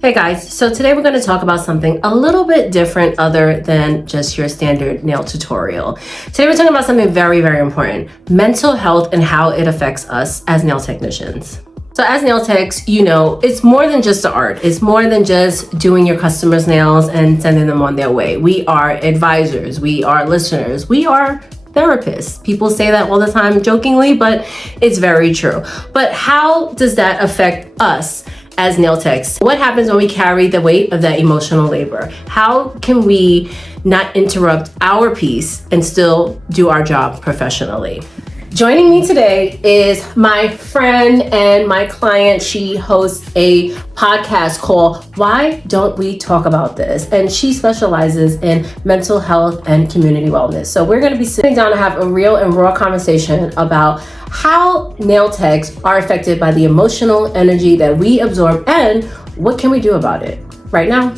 Hey guys, so today we're going to talk about something a little bit different other than just your standard nail tutorial. Today we're talking about something very, very important, mental health and how it affects us as nail technicians. So as nail techs, you know, it's more than just the art. It's more than just doing your customers' nails and sending them on their way. We are advisors, we are listeners, we are therapists. People say that all the time jokingly, but it's very true. But how does that affect us as nail techs? What happens when we carry the weight of that emotional labor? How can we not interrupt our piece and still do our job professionally? Joining me today is my friend and my client. She hosts a podcast called Why Don't We Talk About This? And she specializes in mental health and community wellness. So we're going to be sitting down to have a real and raw conversation about how nail techs are affected by the emotional energy that we absorb and what can we do about it right now.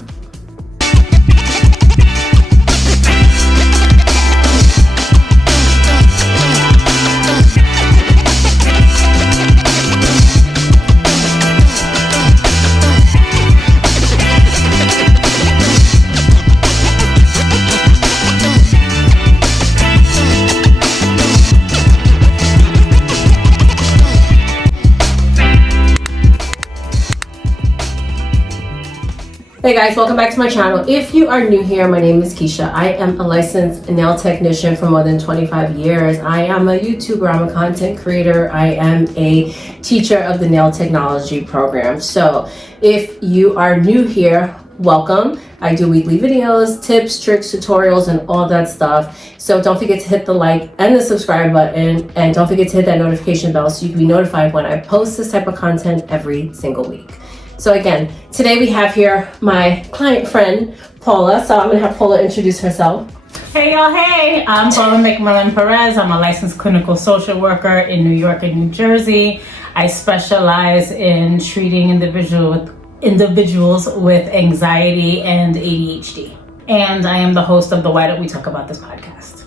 Hey guys, welcome back to my channel. If you are new here, my name is Keisha. I am a licensed nail technician for more than 25 years. I am a YouTuber, I'm a content creator, I am a teacher of the nail technology program. So if you are new here, welcome. I do weekly videos, tips, tricks, tutorials, and all that stuff. So don't forget to hit the like and the subscribe button, and don't forget to hit that notification bell so you can be notified when I post this type of content every single week. So again, today we have here my client friend, Paula. So I'm gonna have Paula introduce herself. Hey y'all, hey, I'm Paula McMillan-Perez. I'm a licensed clinical social worker in New York and New Jersey. I specialize in treating individuals with anxiety and ADHD. And I am the host of the Why Don't We Talk About This podcast.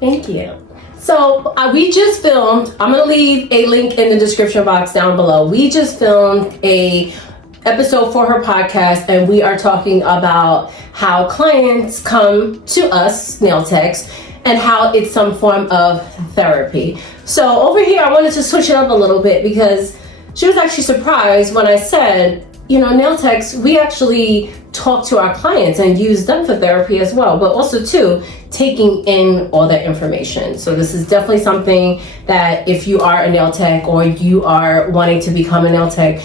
Thank you. So we just filmed, I'm gonna leave a link in the description box down below. We just filmed a episode for her podcast, and we are talking about how clients come to us, nail techs, and how it's some form of therapy. So over here, I wanted to switch it up a little bit because she was actually surprised when I said, you know, nail techs, we actually talk to our clients and use them for therapy as well, but also too, taking in all that information. So this is definitely something that if you are a nail tech or you are wanting to become a nail tech,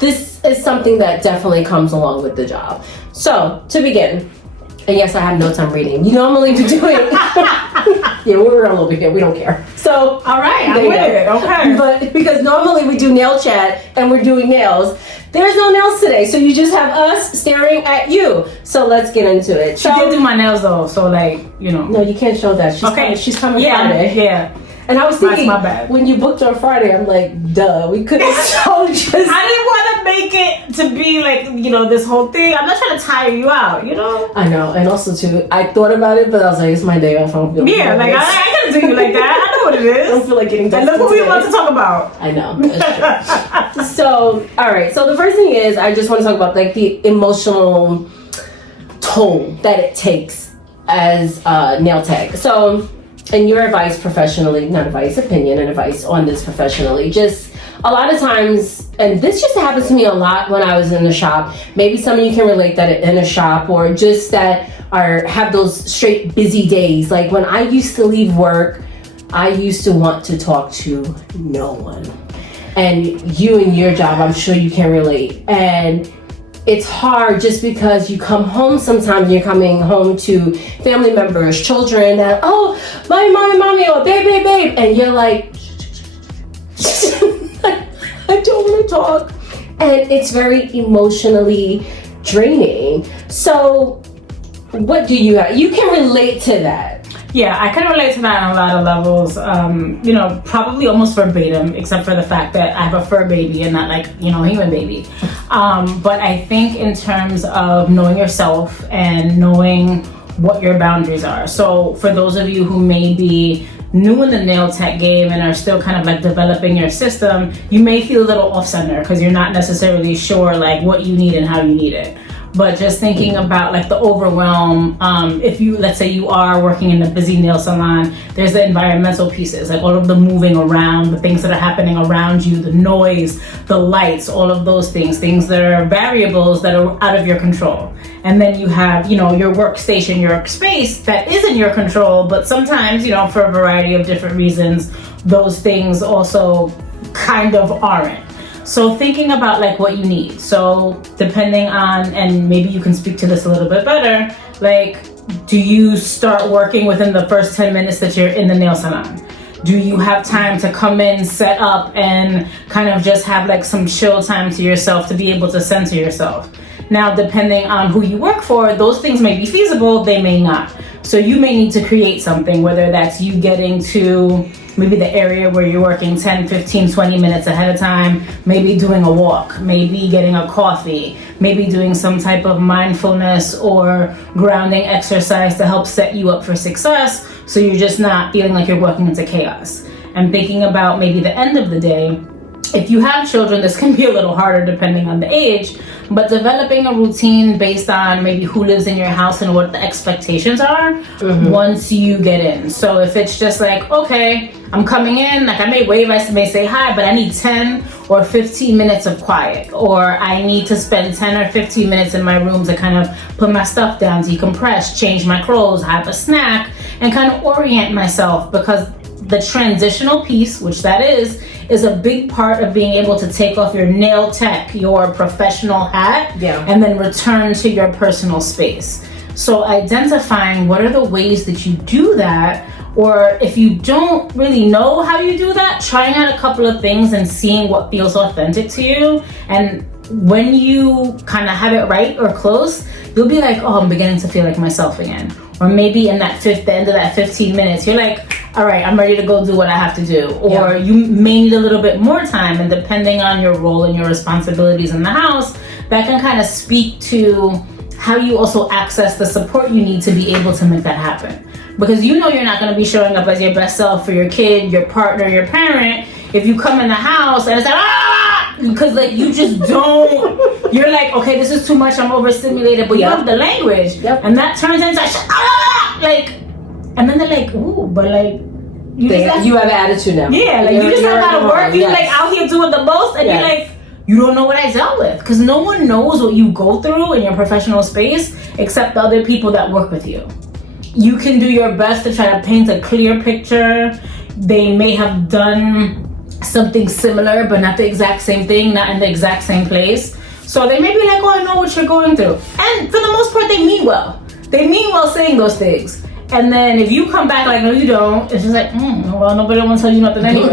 this is something that definitely comes along with the job. So to begin, and yes, I have notes I'm reading. You normally be doing, yeah, we're all over here, we don't care. So, all right, I'm with it, okay. But because normally we do nail chat and we're doing nails, there's no nails today, so you just have us staring at you. So let's get into it. She did do my nails though, so like, you know. No, you can't show that. She's coming Friday. Yeah. And I was thinking, my bad. When you booked on Friday, I'm like, duh, we could have so just. I didn't want to make it to be like, you know, this whole thing. I'm not trying to tire you out, you know? I know, and also too, I thought about it, but I was like, it's my day off. I don't feel yeah, like I gotta do you like that. I know what it is. I don't feel like getting done. And look what we want to talk about. I know, that's true. So, all right, so the first thing is, I just want to talk about like the emotional toll that it takes as a nail tech. So, and your advice professionally, not advice, opinion and advice on this professionally, just a lot of times, and this just happens to me a lot when I was in the shop. Maybe some of you can relate that in a shop, or just that have those straight busy days. Like when I used to leave work, I used to want to talk to no one. And you and your job, I'm sure you can relate. And it's hard just because you come home sometimes, you're coming home to family members, children that, oh, mommy, or babe, and you're like, I don't want to talk. And it's very emotionally draining. So what do you have? You can relate to that. Yeah, I can relate to that on a lot of levels. You know, probably almost verbatim, except for the fact that I have a fur baby and not like, you know, a human baby. But I think in terms of knowing yourself and knowing what your boundaries are. So for those of you who may be new in the nail tech game and are still kind of like developing your system, you may feel a little off center because you're not necessarily sure like what you need and how you need it. But just thinking about like the overwhelm, if you, let's say you are working in a busy nail salon, there's the environmental pieces, like all of the moving around, the things that are happening around you, the noise, the lights, all of those things that are variables that are out of your control. And then you have, you know, your workstation, your space that is in your control, but sometimes, you know, for a variety of different reasons, those things also kind of aren't. So thinking about like what you need. So depending on, and maybe you can speak to this a little bit better, like, do you start working within the first 10 minutes that you're in the nail salon? Do you have time to come in, set up, and kind of just have like some chill time to yourself to be able to center yourself? Now, depending on who you work for, those things may be feasible, they may not. So you may need to create something, whether that's you getting to maybe the area where you're working 10, 15, 20 minutes ahead of time, maybe doing a walk, maybe getting a coffee, maybe doing some type of mindfulness or grounding exercise to help set you up for success, so you're just not feeling like you're walking into chaos. And thinking about maybe the end of the day, if you have children, this can be a little harder depending on the age, but developing a routine based on maybe who lives in your house and what the expectations are once you get in. So if it's just like, okay, I'm coming in, like I may wave, I may say hi, but I need 10 or 15 minutes of quiet, or I need to spend 10 or 15 minutes in my room to kind of put my stuff down, decompress, change my clothes, have a snack, and kind of orient myself, because the transitional piece, which that is a big part of being able to take off your nail tech, your professional hat, and then return to your personal space. So identifying what are the ways that you do that, or if you don't really know how you do that, trying out a couple of things and seeing what feels authentic to you. And when you kind of have it right or close, you'll be like, oh, I'm beginning to feel like myself again. Or maybe in that the end of that 15 minutes, you're like, all right, I'm ready to go do what I have to do. Or you may need a little bit more time, and depending on your role and your responsibilities in the house, that can kind of speak to how you also access the support you need to be able to make that happen. Because you know you're not going to be showing up as your best self for your kid, your partner, your parent, if you come in the house and it's like, because like you just don't, you're like, okay, this is too much, I'm overstimulated, but you have the language, and that turns into like, and then they're like, ooh, but like, you have attitude now. Yeah, like you just have got to work. You're like out here doing the most, and you're like, you don't know what I dealt with, because no one knows what you go through in your professional space except the other people that work with you. You can do your best to try to paint a clear picture. They may have done something similar, but not the exact same thing, not in the exact same place. So they may be like, oh, I know what you're going through. And for the most part, they mean well. They mean well saying those things. And then if you come back like, no, you don't, it's just like, well, nobody wants to tell you nothing anyway.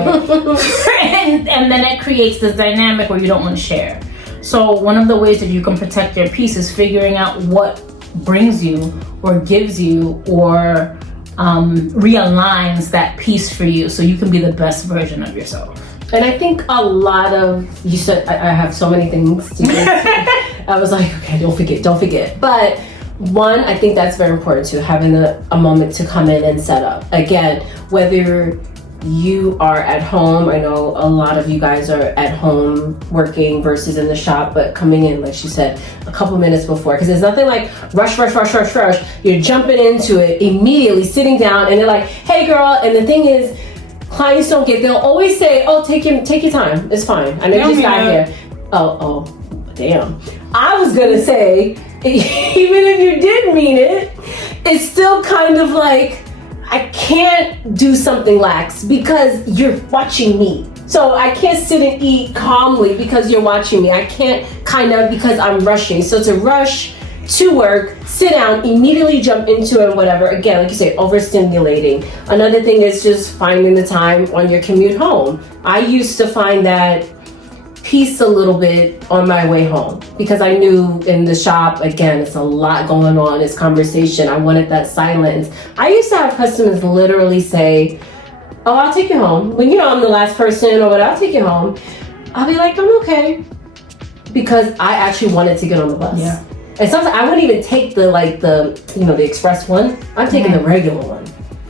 and then it creates this dynamic where you don't want to share. So one of the ways that you can protect your peace is figuring out what brings you or gives you or realigns that peace for you, so you can be the best version of yourself. And I think a lot of, you said, I have so many things to do. I was like, okay, don't forget. But one, I think that's very important too, having a moment to come in and set up. Again, whether you are at home, I know a lot of you guys are at home working versus in the shop, but coming in, like she said, a couple minutes before, because there's nothing like rush. You're jumping into it immediately, sitting down, and they're like, hey girl, and the thing is, clients don't get, they'll always say, oh, take your time, it's fine, I know you just got here. Oh, damn. I was gonna say, even if you did mean it, it's still kind of like, I can't do something lax because you're watching me. So I can't sit and eat calmly because you're watching me. I can't because I'm rushing. So to rush to work, sit down, immediately jump into it, whatever. Again, like you say, overstimulating. Another thing is just finding the time on your commute home. I used to find that peace a little bit on my way home, because I knew in the shop, again, it's a lot going on, it's conversation, I wanted that silence. I used to have customers literally say, oh, I'll take you home. When I'm the last person or whatever, I'll take you home. I'll be like, I'm okay. Because I actually wanted to get on the bus. Yeah. And sometimes I wouldn't even take the express one. I'm taking the regular one.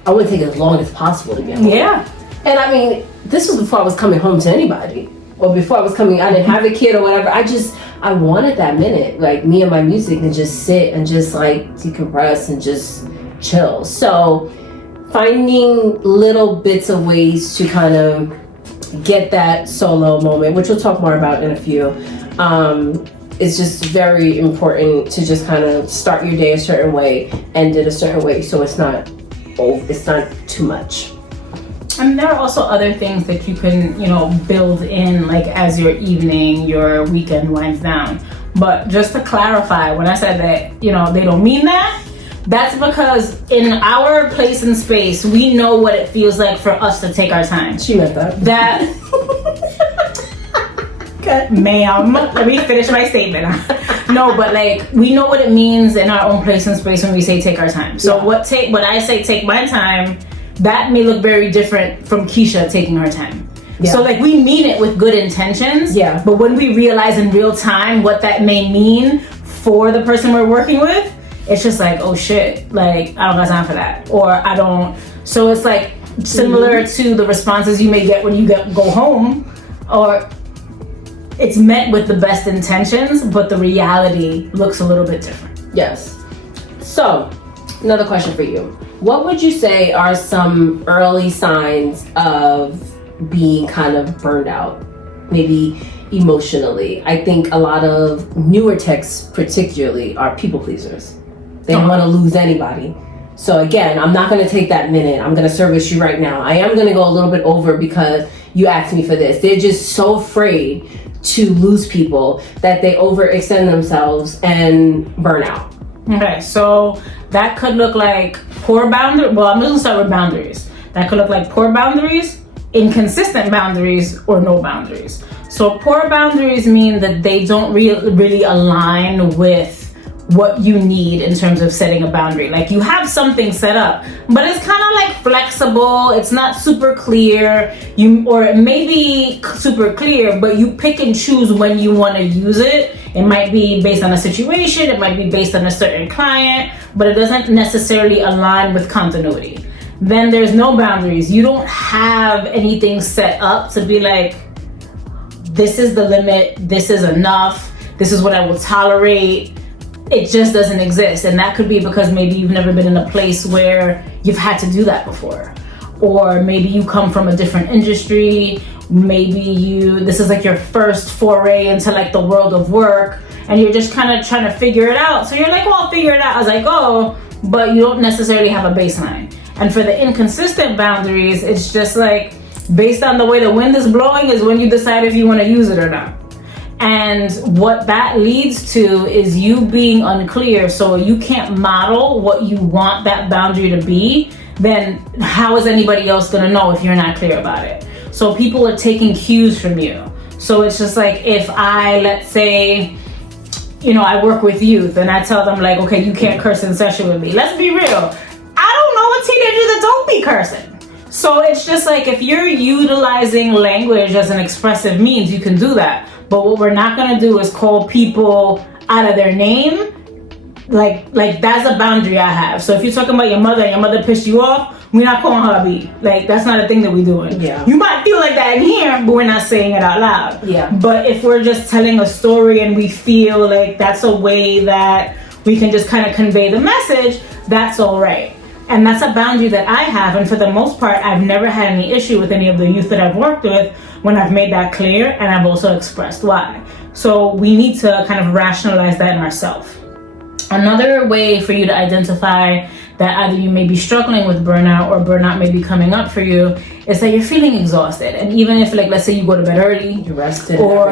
I would take as long as possible to get home. Yeah. And I mean, this was before I was coming home to anybody. Or before I didn't have a kid or whatever. I wanted that minute, like me and my music, and just sit and just like decompress and just chill. So finding little bits of ways to kind of get that solo moment, which we'll talk more about in a few, is just very important to just kind of start your day a certain way, end it a certain way, so it's not too much. And there are also other things that you can, build in, like as your evening, your weekend winds down. But just to clarify, when I said that, they don't mean that, that's because in our place and space, we know what it feels like for us to take our time. She meant that. Okay. Ma'am, let me finish my statement. No, but like we know what it means in our own place and space when we say take our time. So yeah. When I say take my time, that may look very different from Keisha taking her time. Yeah. So like we mean it with good intentions, but when we realize in real time what that may mean for the person we're working with, it's just like, oh shit, like I don't got time for that, or I don't. So it's like similar to the responses you may get when you go home, or it's meant with the best intentions, but the reality looks a little bit different. Yes. So another question for you. What would you say are some early signs of being kind of burned out, maybe emotionally? I think a lot of newer techs particularly are people pleasers. They don't want to lose anybody. So again, I'm not going to take that minute. I'm going to service you right now. I am going to go a little bit over because you asked me for this. They're just so afraid to lose people that they overextend themselves and burn out. Okay, so that could look like poor boundaries. Well, I'm just gonna start with boundaries. That could look like poor boundaries, inconsistent boundaries, or no boundaries. So poor boundaries mean that they don't really align with what you need in terms of setting a boundary. Like you have something set up, but it's kind of like flexible. It's not super clear. Or it may be super clear, but you pick and choose when you want to use it. It might be based on a situation. It might be based on a certain client, but it doesn't necessarily align with continuity. Then there's no boundaries. You don't have anything set up to be like, this is the limit. This is enough. This is what I will tolerate. It just doesn't exist. And that could be because maybe you've never been in a place where you've had to do that before. Or maybe you come from a different industry. Maybe this is like your first foray into like the world of work, and you're just kind of trying to figure it out. So you're like, well, I'll figure it out as I go, but you don't necessarily have a baseline. And for the inconsistent boundaries, it's just like based on the way the wind is blowing is when you decide if you want to use it or not. And what that leads to is you being unclear. So you can't model what you want that boundary to be. Then how is anybody else going to know if you're not clear about it? So people are taking cues from you. So it's just like if let's say, I work with youth and I tell them like, okay, you can't curse in session with me. Let's be real. I don't know a teenager that don't be cursing. So it's just like if you're utilizing language as an expressive means, you can do that. But what we're not going to do is call people out of their name. Like that's a boundary I have. So if you're talking about your mother and your mother pissed you off, we're not calling her a B. Like that's not a thing that we're doing. Yeah. You might feel like that in here, but we're not saying it out loud. Yeah. But if we're just telling a story and we feel like that's a way that we can just kind of convey the message, that's all right. And that's a boundary that I have. And for the most part, I've never had any issue with any of the youth that I've worked with when I've made that clear, and I've also expressed why. So we need to kind of rationalize that in ourselves. Another way for you to identify that either you may be struggling with burnout or burnout may be coming up for you is that you're feeling exhausted. And even if, like, let's say you go to bed early, you rested, or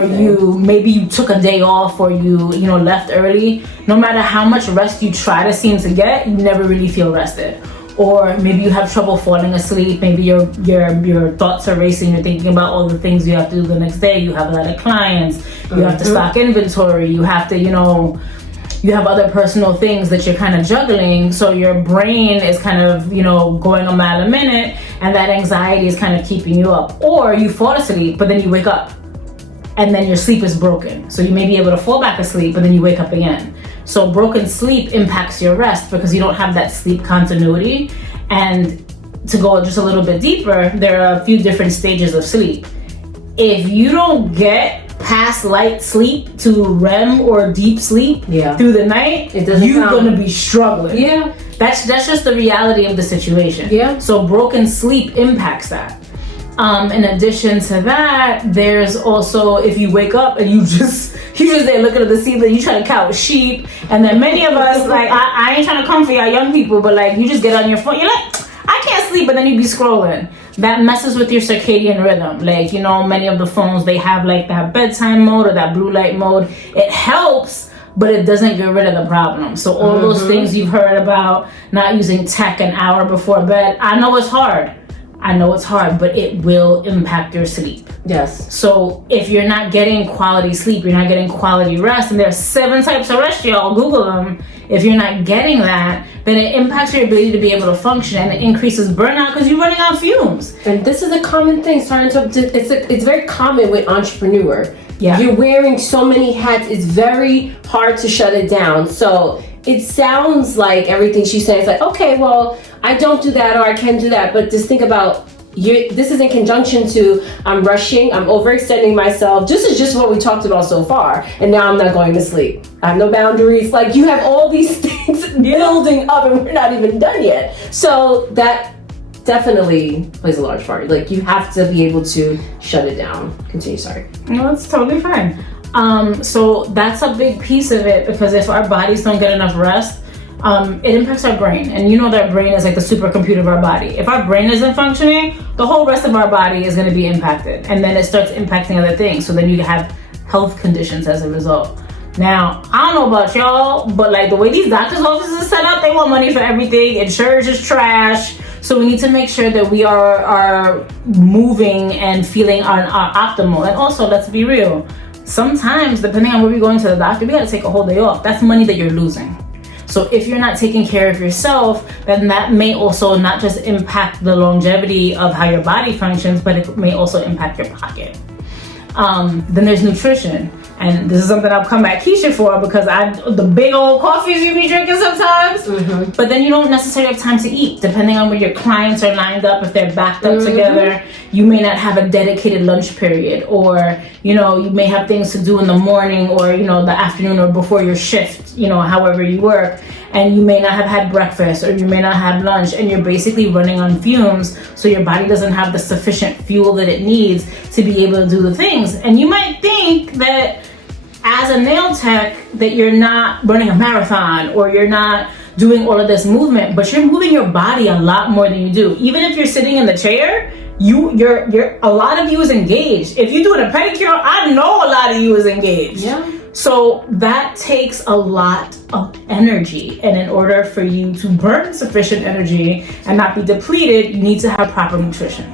maybe you took a day off, or you left early, no matter how much rest you try to seem to get, you never really feel rested. Or maybe you have trouble falling asleep. Maybe your thoughts are racing. You're thinking about all the things you have to do the next day. You have a lot of clients. You have to stock inventory. You have to, you have other personal things that you're kind of juggling. So your brain is kind of, going a mile a minute, and that anxiety is kind of keeping you up. Or you fall asleep, but then you wake up, and then your sleep is broken. So you may be able to fall back asleep, but then you wake up again. So broken sleep impacts your rest because you don't have that sleep continuity. And to go just a little bit deeper, there are a few different stages of sleep. If you don't get past light sleep to REM or deep sleep through the night, you're gonna be struggling. Yeah. That's just the reality of the situation. Yeah. So broken sleep impacts that. In addition to that, there's also if you wake up and you just there looking at the ceiling, you try to count sheep, and then many of us like I ain't trying to come for y'all young people, but like you just get on your phone, you're like, I can't sleep, but then you be scrolling. That messes with your circadian rhythm. Like, you know, many of the phones, they have like that bedtime mode or that blue light mode. It helps, but it doesn't get rid of the problem. So all those things you've heard about, not using tech an hour before bed, I know it's hard, but it will impact your sleep. Yes. So if you're not getting quality sleep, you're not getting quality rest, and there's 7 types of rest, y'all Google them. If you're not getting that, then it impacts your ability to be able to function, and it increases burnout because you're running on fumes. And this is a common thing. It's very common with entrepreneur. Yeah. You're wearing so many hats. It's very hard to shut it down. So it sounds like everything she's saying is like, okay, well, I don't do that or I can do that. But just think about this is in conjunction to I'm rushing, I'm overextending myself. This is just what we talked about so far. And now I'm not going to sleep. I have no boundaries. Like you have all these things building up and we're not even done yet. So that definitely plays a large part. Like you have to be able to shut it down. Continue, sorry. No, it's totally fine. So that's a big piece of it, because if our bodies don't get enough rest, it impacts our brain. And you know that brain is like the supercomputer of our body. If our brain isn't functioning, the whole rest of our body is going to be impacted. And then it starts impacting other things. So then you have health conditions as a result. Now, I don't know about y'all, but like the way these doctors' offices are set up, they want money for everything. Insurance is trash. So we need to make sure that we are moving and feeling our optimal. And also, let's be real. Sometimes, depending on where we're going to the doctor, we got to take a whole day off. That's money that you're losing. So if you're not taking care of yourself, then that may also not just impact the longevity of how your body functions, but it may also impact your pocket. Then there's nutrition. And this is something I'll come at Keisha for, because the big old coffees you be drinking sometimes, but then you don't necessarily have time to eat, depending on where your clients are lined up. If they're backed up together, you may not have a dedicated lunch period, or, you know, you may have things to do in the morning or, you know, the afternoon or before your shift, you know, however you work, and you may not have had breakfast or you may not have lunch, and you're basically running on fumes, so your body doesn't have the sufficient fuel that it needs to be able to do the things. And you might think that as a nail tech that you're not running a marathon or you're not doing all of this movement, but you're moving your body a lot more than you do. Even if you're sitting in the chair, you're a lot of you is engaged. If you're doing a pedicure, I know a lot of you is engaged. Yeah. So that takes a lot of energy, and in order for you to burn sufficient energy and not be depleted, you need to have proper nutrition.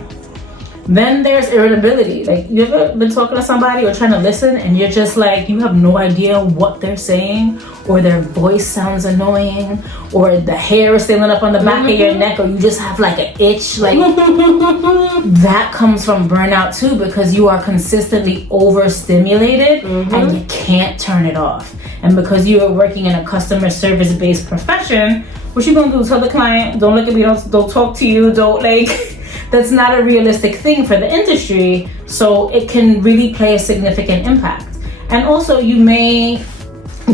Then there's irritability. Like, you ever been talking to somebody or trying to listen and you're just like, you have no idea what they're saying, or their voice sounds annoying, or the hair is standing up on the back of your neck, or you just have like an itch. Like that comes from burnout too, because you are consistently overstimulated and you can't turn it off. And because you are working in a customer service based profession, what you gonna do? Tell the client, don't look at me, don't talk to you, don't like. That's not a realistic thing for the industry, so it can really play a significant impact. And also, you may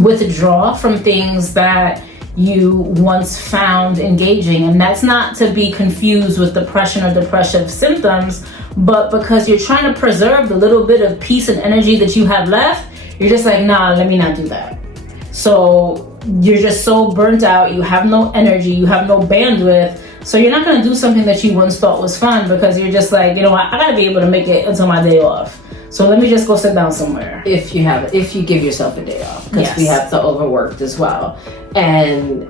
withdraw from things that you once found engaging, and that's not to be confused with depression or depressive symptoms, but because you're trying to preserve the little bit of peace and energy that you have left, you're just like, nah, let me not do that. So you're just so burnt out, you have no energy, you have no bandwidth. So you're not going to do something that you once thought was fun, because you're just like, you know what, I got to be able to make it until my day off. So let me just go sit down somewhere. If you give yourself a day off, because we have the overworked as well. And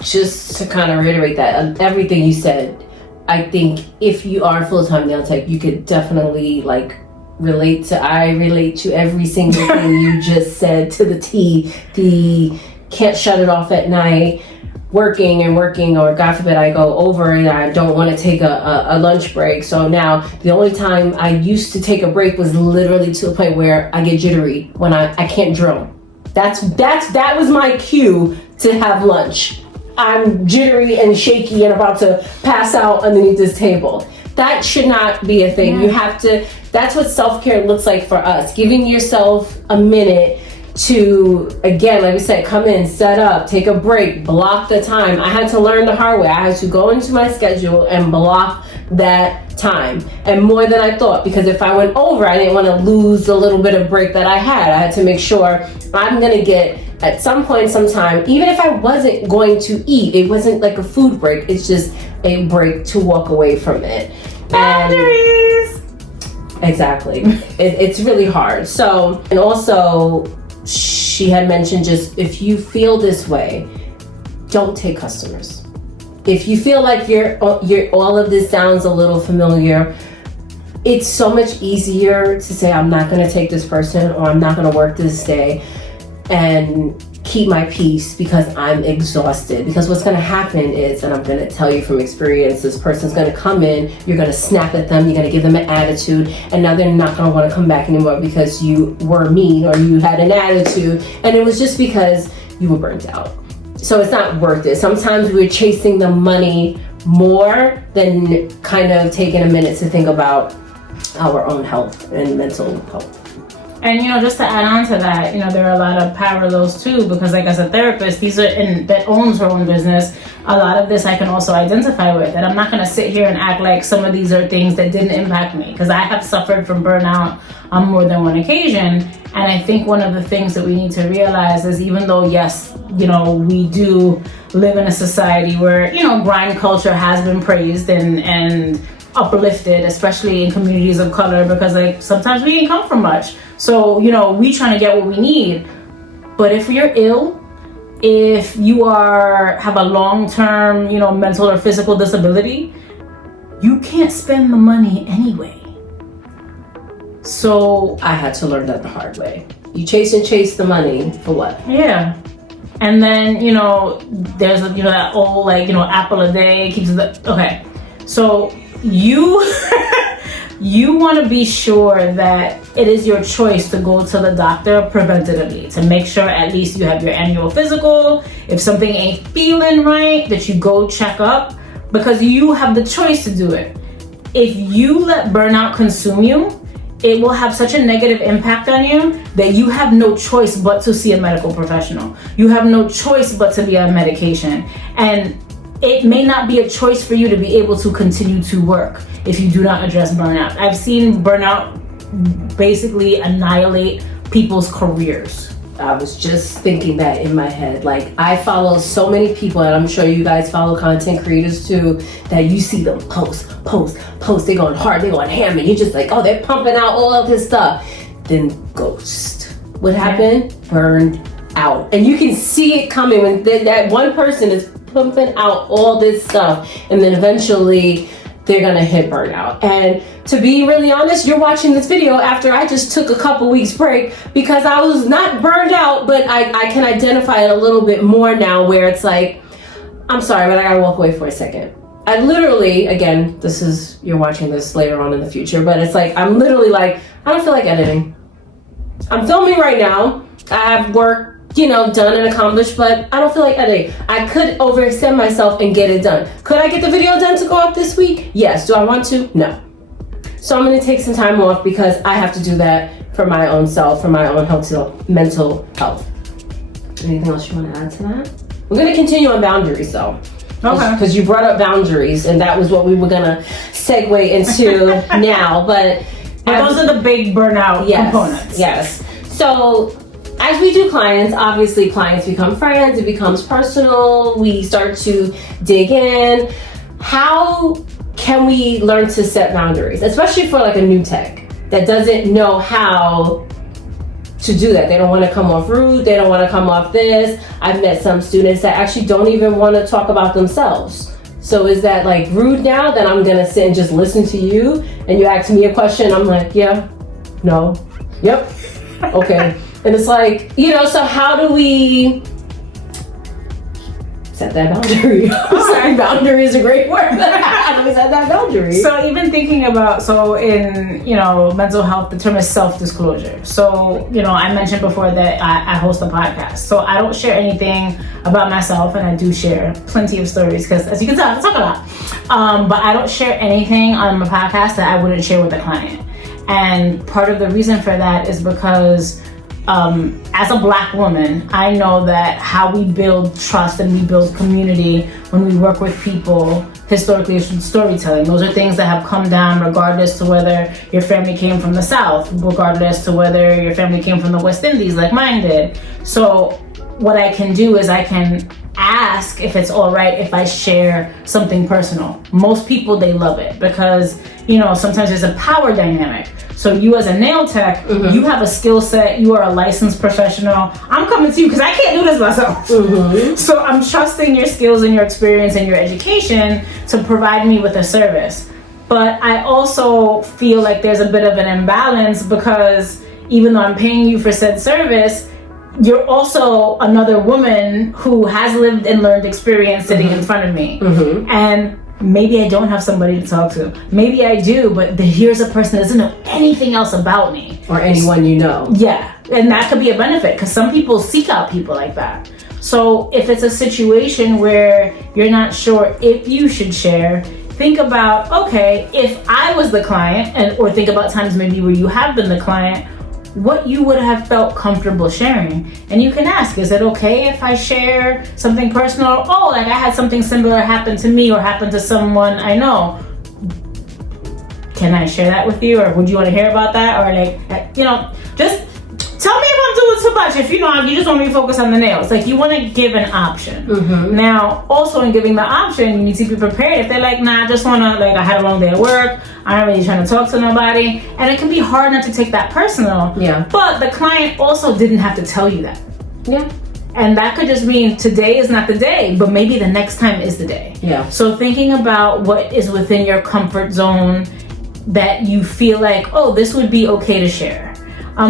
just to kind of reiterate that, everything you said, I think if you are a full-time nail tech, you could definitely like relate to every single thing you just said to the T. The can't shut it off at night, working, or God forbid I go over and I don't want to take a lunch break. So now the only time I used to take a break was literally to a point where I get jittery when I can't drill. That was my cue to have lunch. I'm jittery and shaky and about to pass out underneath this table. That should not be a thing. You have to, that's what self-care looks like for us. Giving yourself a minute to, again, like we said, come in, set up, take a break, block the time. I had to learn the hard way. I had to go into my schedule and block that time, and more than I thought, because if I went over, I didn't want to lose the little bit of break that I had. I had to make sure I'm going to get at some point, sometime, even if I wasn't going to eat, it wasn't like a food break, it's just a break to walk away from it. Boundaries! Exactly. It's really hard. So, and also, she had mentioned, just if you feel this way, don't take customers. If you feel like you're all of this sounds a little familiar, it's so much easier to say, I'm not going to take this person, or I'm not going to work this day and keep my peace because I'm exhausted. Because what's going to happen is, and I'm going to tell you from experience, this person's going to come in, you're going to snap at them, you're going to give them an attitude, and now they're not going to want to come back anymore because you were mean or you had an attitude, and it was just because you were burnt out. So it's not worth it. Sometimes we're chasing the money more than kind of taking a minute to think about our own health and mental health. And, you know, just to add on to that, you know, there are a lot of parallels too, because like as a therapist, that owns her own business, a lot of this I can also identify with. And I'm not going to sit here and act like some of these are things that didn't impact me, because I have suffered from burnout on more than one occasion. And I think one of the things that we need to realize is, even though, yes, you know, we do live in a society where, you know, grind culture has been praised and uplifted, especially in communities of color, because like sometimes we didn't come from much. So, you know, we trying to get what we need. But if you're ill, if you have a long-term, you know, mental or physical disability, you can't spend the money anyway. So I had to learn that the hard way. You chase the money for what? Yeah. And then, you know, there's, you know, that old, like, you know, apple a day keeps the, okay. So you want to be sure that it is your choice to go to the doctor preventatively, to make sure at least you have your annual physical. If something ain't feeling right, that you go check up, because you have the choice to do it. If you let burnout consume you, it will have such a negative impact on you that you have no choice but to see a medical professional. You have no choice but to be on medication. And it may not be a choice for you to be able to continue to work if you do not address burnout. I've seen burnout basically annihilate people's careers. I was just thinking that in my head. Like, I follow so many people, and I'm sure you guys follow content creators too, that you see them post. They're going hard, they're going ham, and you're just like, oh, they're pumping out all of this stuff. Then ghost. What happened? Burned out. And you can see it coming when that one person is pumping out all this stuff, and then eventually they're gonna hit burnout. And to be really honest, you're watching this video after I just took a couple weeks break, because I was not burned out, but I can identify it a little bit more now, where it's like, I'm sorry, but I gotta walk away for a second. I literally, again, you're watching this later on in the future, but it's like, I'm literally like, I don't feel like editing. I'm filming right now. I have work, you know, done and accomplished, but I don't feel like editing. I could overextend myself and get it done. Could I get the video done to go up this week? Yes. Do I want to? No. So I'm going to take some time off, because I have to do that for my own self, for my own mental health. Anything else you want to add to that? We're going to continue on boundaries though. Okay. Because you brought up boundaries, and that was what we were going to segue into now. But those are the big burnout components. Yes. So as we do clients, obviously clients become friends, it becomes personal, we start to dig in. How can we learn to set boundaries, especially for like a new tech that doesn't know how to do that? They don't want to come off rude, they don't want to come off this. I've met some students that actually don't even want to talk about themselves. So is that like rude now that I'm gonna sit and just listen to you, and you ask me a question, I'm like, yeah, no, yep, okay. And it's like, you know, so how do we set that boundary. Sorry, boundary is a great word. How do we set that boundary? So even thinking about, so in, mental health, the term is self-disclosure. So, I mentioned before that I host a podcast. So I don't share anything about myself, and I do share plenty of stories because, as you can tell, I talk a lot. But I don't share anything on my podcast that I wouldn't share with a client. And part of the reason for that is because as a Black woman, I know that how we build trust and we build community when we work with people historically is from storytelling. Those are things that have come down regardless to whether your family came from the South, regardless to whether your family came from the West Indies like mine did. So what I can do is I can ask if it's all right if I share something personal. Most people, they love it because, sometimes there's a power dynamic. So you as a nail tech, you have a skill set, you are a licensed professional. I'm coming to you because I can't do this myself. So I'm trusting your skills and your experience and your education to provide me with a service. But I also feel like there's a bit of an imbalance because even though I'm paying you for said service, you're also another woman who has lived and learned experience sitting in front of me. And maybe I don't have somebody to talk to. Maybe I do, but here's a person that doesn't know anything else about me. Or anyone you know. Yeah, and that could be a benefit because some people seek out people like that. So if it's a situation where you're not sure if you should share, think about, okay, if I was the client, or think about times maybe where you have been the client, what you would have felt comfortable sharing. And you can ask, is it okay if I share something personal? Oh, like I had something similar happen to me or happen to someone I know. Can I share that with you? Or would you want to hear about that? Or just tell me if I'm doing too much. If you just want me to focus on the nails. Like, you want to give an option. Now, also in giving the option, you need to be prepared. If they're like, nah, I just want to, I had a long day at work, I'm not really trying to talk to nobody. And it can be hard not to take that personal. Yeah. But the client also didn't have to tell you that. Yeah. And that could just mean today is not the day, but maybe the next time is the day. Yeah. So thinking about what is within your comfort zone that you feel like, oh, this would be okay to share.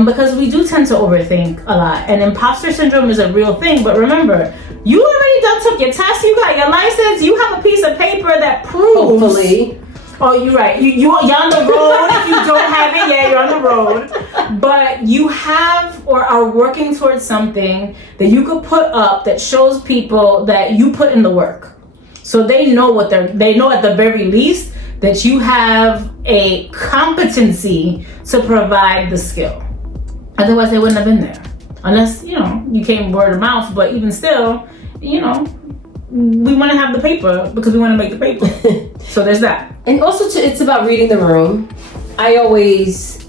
Because we do tend to overthink a lot. And imposter syndrome is a real thing. But remember, you already took your test, you got your license, you have a piece of paper that proves. Hopefully. Oh, you're right. You're on the road. If you don't have it yet, you're on the road. But you have or are working towards something that you could put up that shows people that you put in the work. So they know they know at the very least that you have a competency to provide the skill. Otherwise, they wouldn't have been there. Unless, you came word of mouth. But even still, we want to have the paper because we want to make the paper. So there's that. And also, it's about reading the room. I always,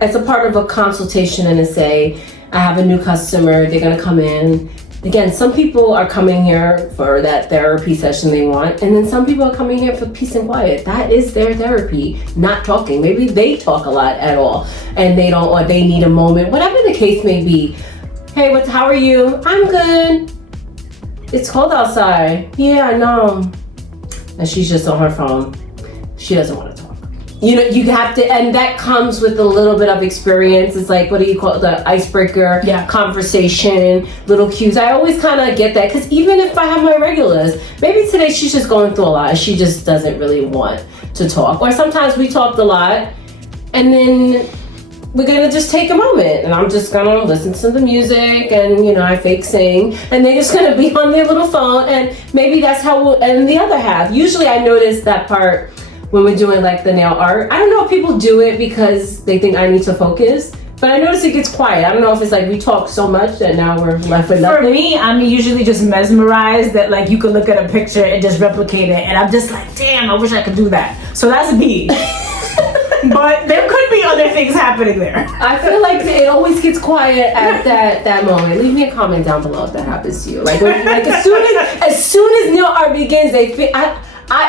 as a part of a consultation and I have a new customer, they're going to come in. Again, some people are coming here for that therapy session they want, and then some people are coming here for peace and quiet. That is their therapy, not talking. Maybe they talk a lot at all, and they don't, or they need a moment, whatever the case may be. Hey, how are you? I'm good. It's cold outside. Yeah, I know. And she's just on her phone. She doesn't want to talk. You have to, and that comes with a little bit of experience. It's like, what do you call it? The icebreaker, conversation, little cues. I always kind of get that because even if I have my regulars, maybe today she's just going through a lot. She just doesn't really want to talk. Or sometimes we talked a lot and then we're going to just take a moment and I'm just going to listen to the music and, I fake sing and they're just going to be on their little phone and maybe that's how and the other half. Usually I notice that part when we're doing the nail art. I don't know if people do it because they think I need to focus, but I notice it gets quiet. I don't know if it's we talk so much that now we're left with nothing. For me, I'm usually just mesmerized that you could look at a picture and just replicate it. And I'm just like, damn, I wish I could do that. So that's me. But there could be other things happening there. I feel like it always gets quiet at that moment. Leave me a comment down below if that happens to you. As soon as nail art begins, they feel,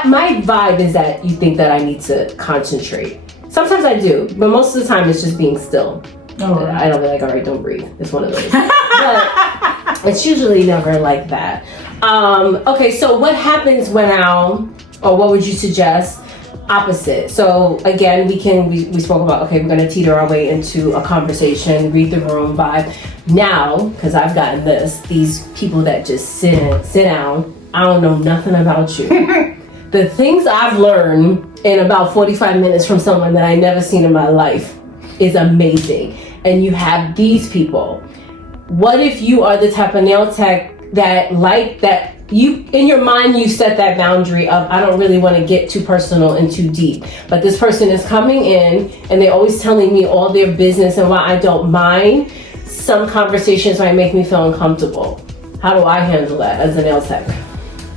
my vibe is that you think that I need to concentrate. Sometimes I do, but most of the time it's just being still. Oh, I don't be all right, don't breathe. It's one of those. But it's usually never like that. Okay, so what happens or what would you suggest? Opposite. So again, we spoke about, okay, we're going to teeter our way into a conversation, read the room vibe. Now, because I've gotten these people that just sit down, I don't know nothing about you. The things I've learned in about 45 minutes from someone that I never seen in my life is amazing. And you have these people. What if you are the type of nail tech that you, in your mind, you set that boundary of, I don't really want to get too personal and too deep. But this person is coming in and they're always telling me all their business, and while I don't mind, some conversations might make me feel uncomfortable. How do I handle that as a nail tech?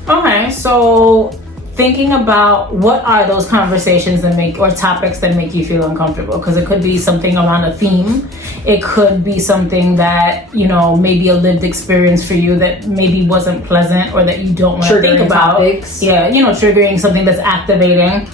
Okay, so thinking about what are those conversations that make, or topics that make you feel uncomfortable, because it could be something around a theme. It could be something that, you know, maybe a lived experience for you that maybe wasn't pleasant or that you don't want to think about. Topics. Yeah, you know, triggering something that's activating.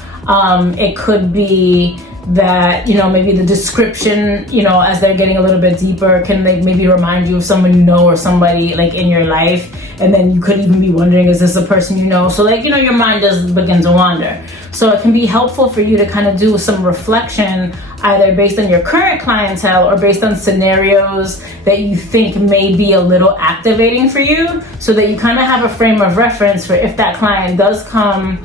It could be that, you know, maybe the description, you know, as they're getting a little bit deeper, can maybe remind you of someone you know or somebody like in your life, and then you could even be wondering, is this a person you know? So like, you know, your mind does begin to wander. So it can be helpful for you to kind of do some reflection, either based on your current clientele or based on scenarios that you think may be a little activating for you, so that you kind of have a frame of reference for if that client does come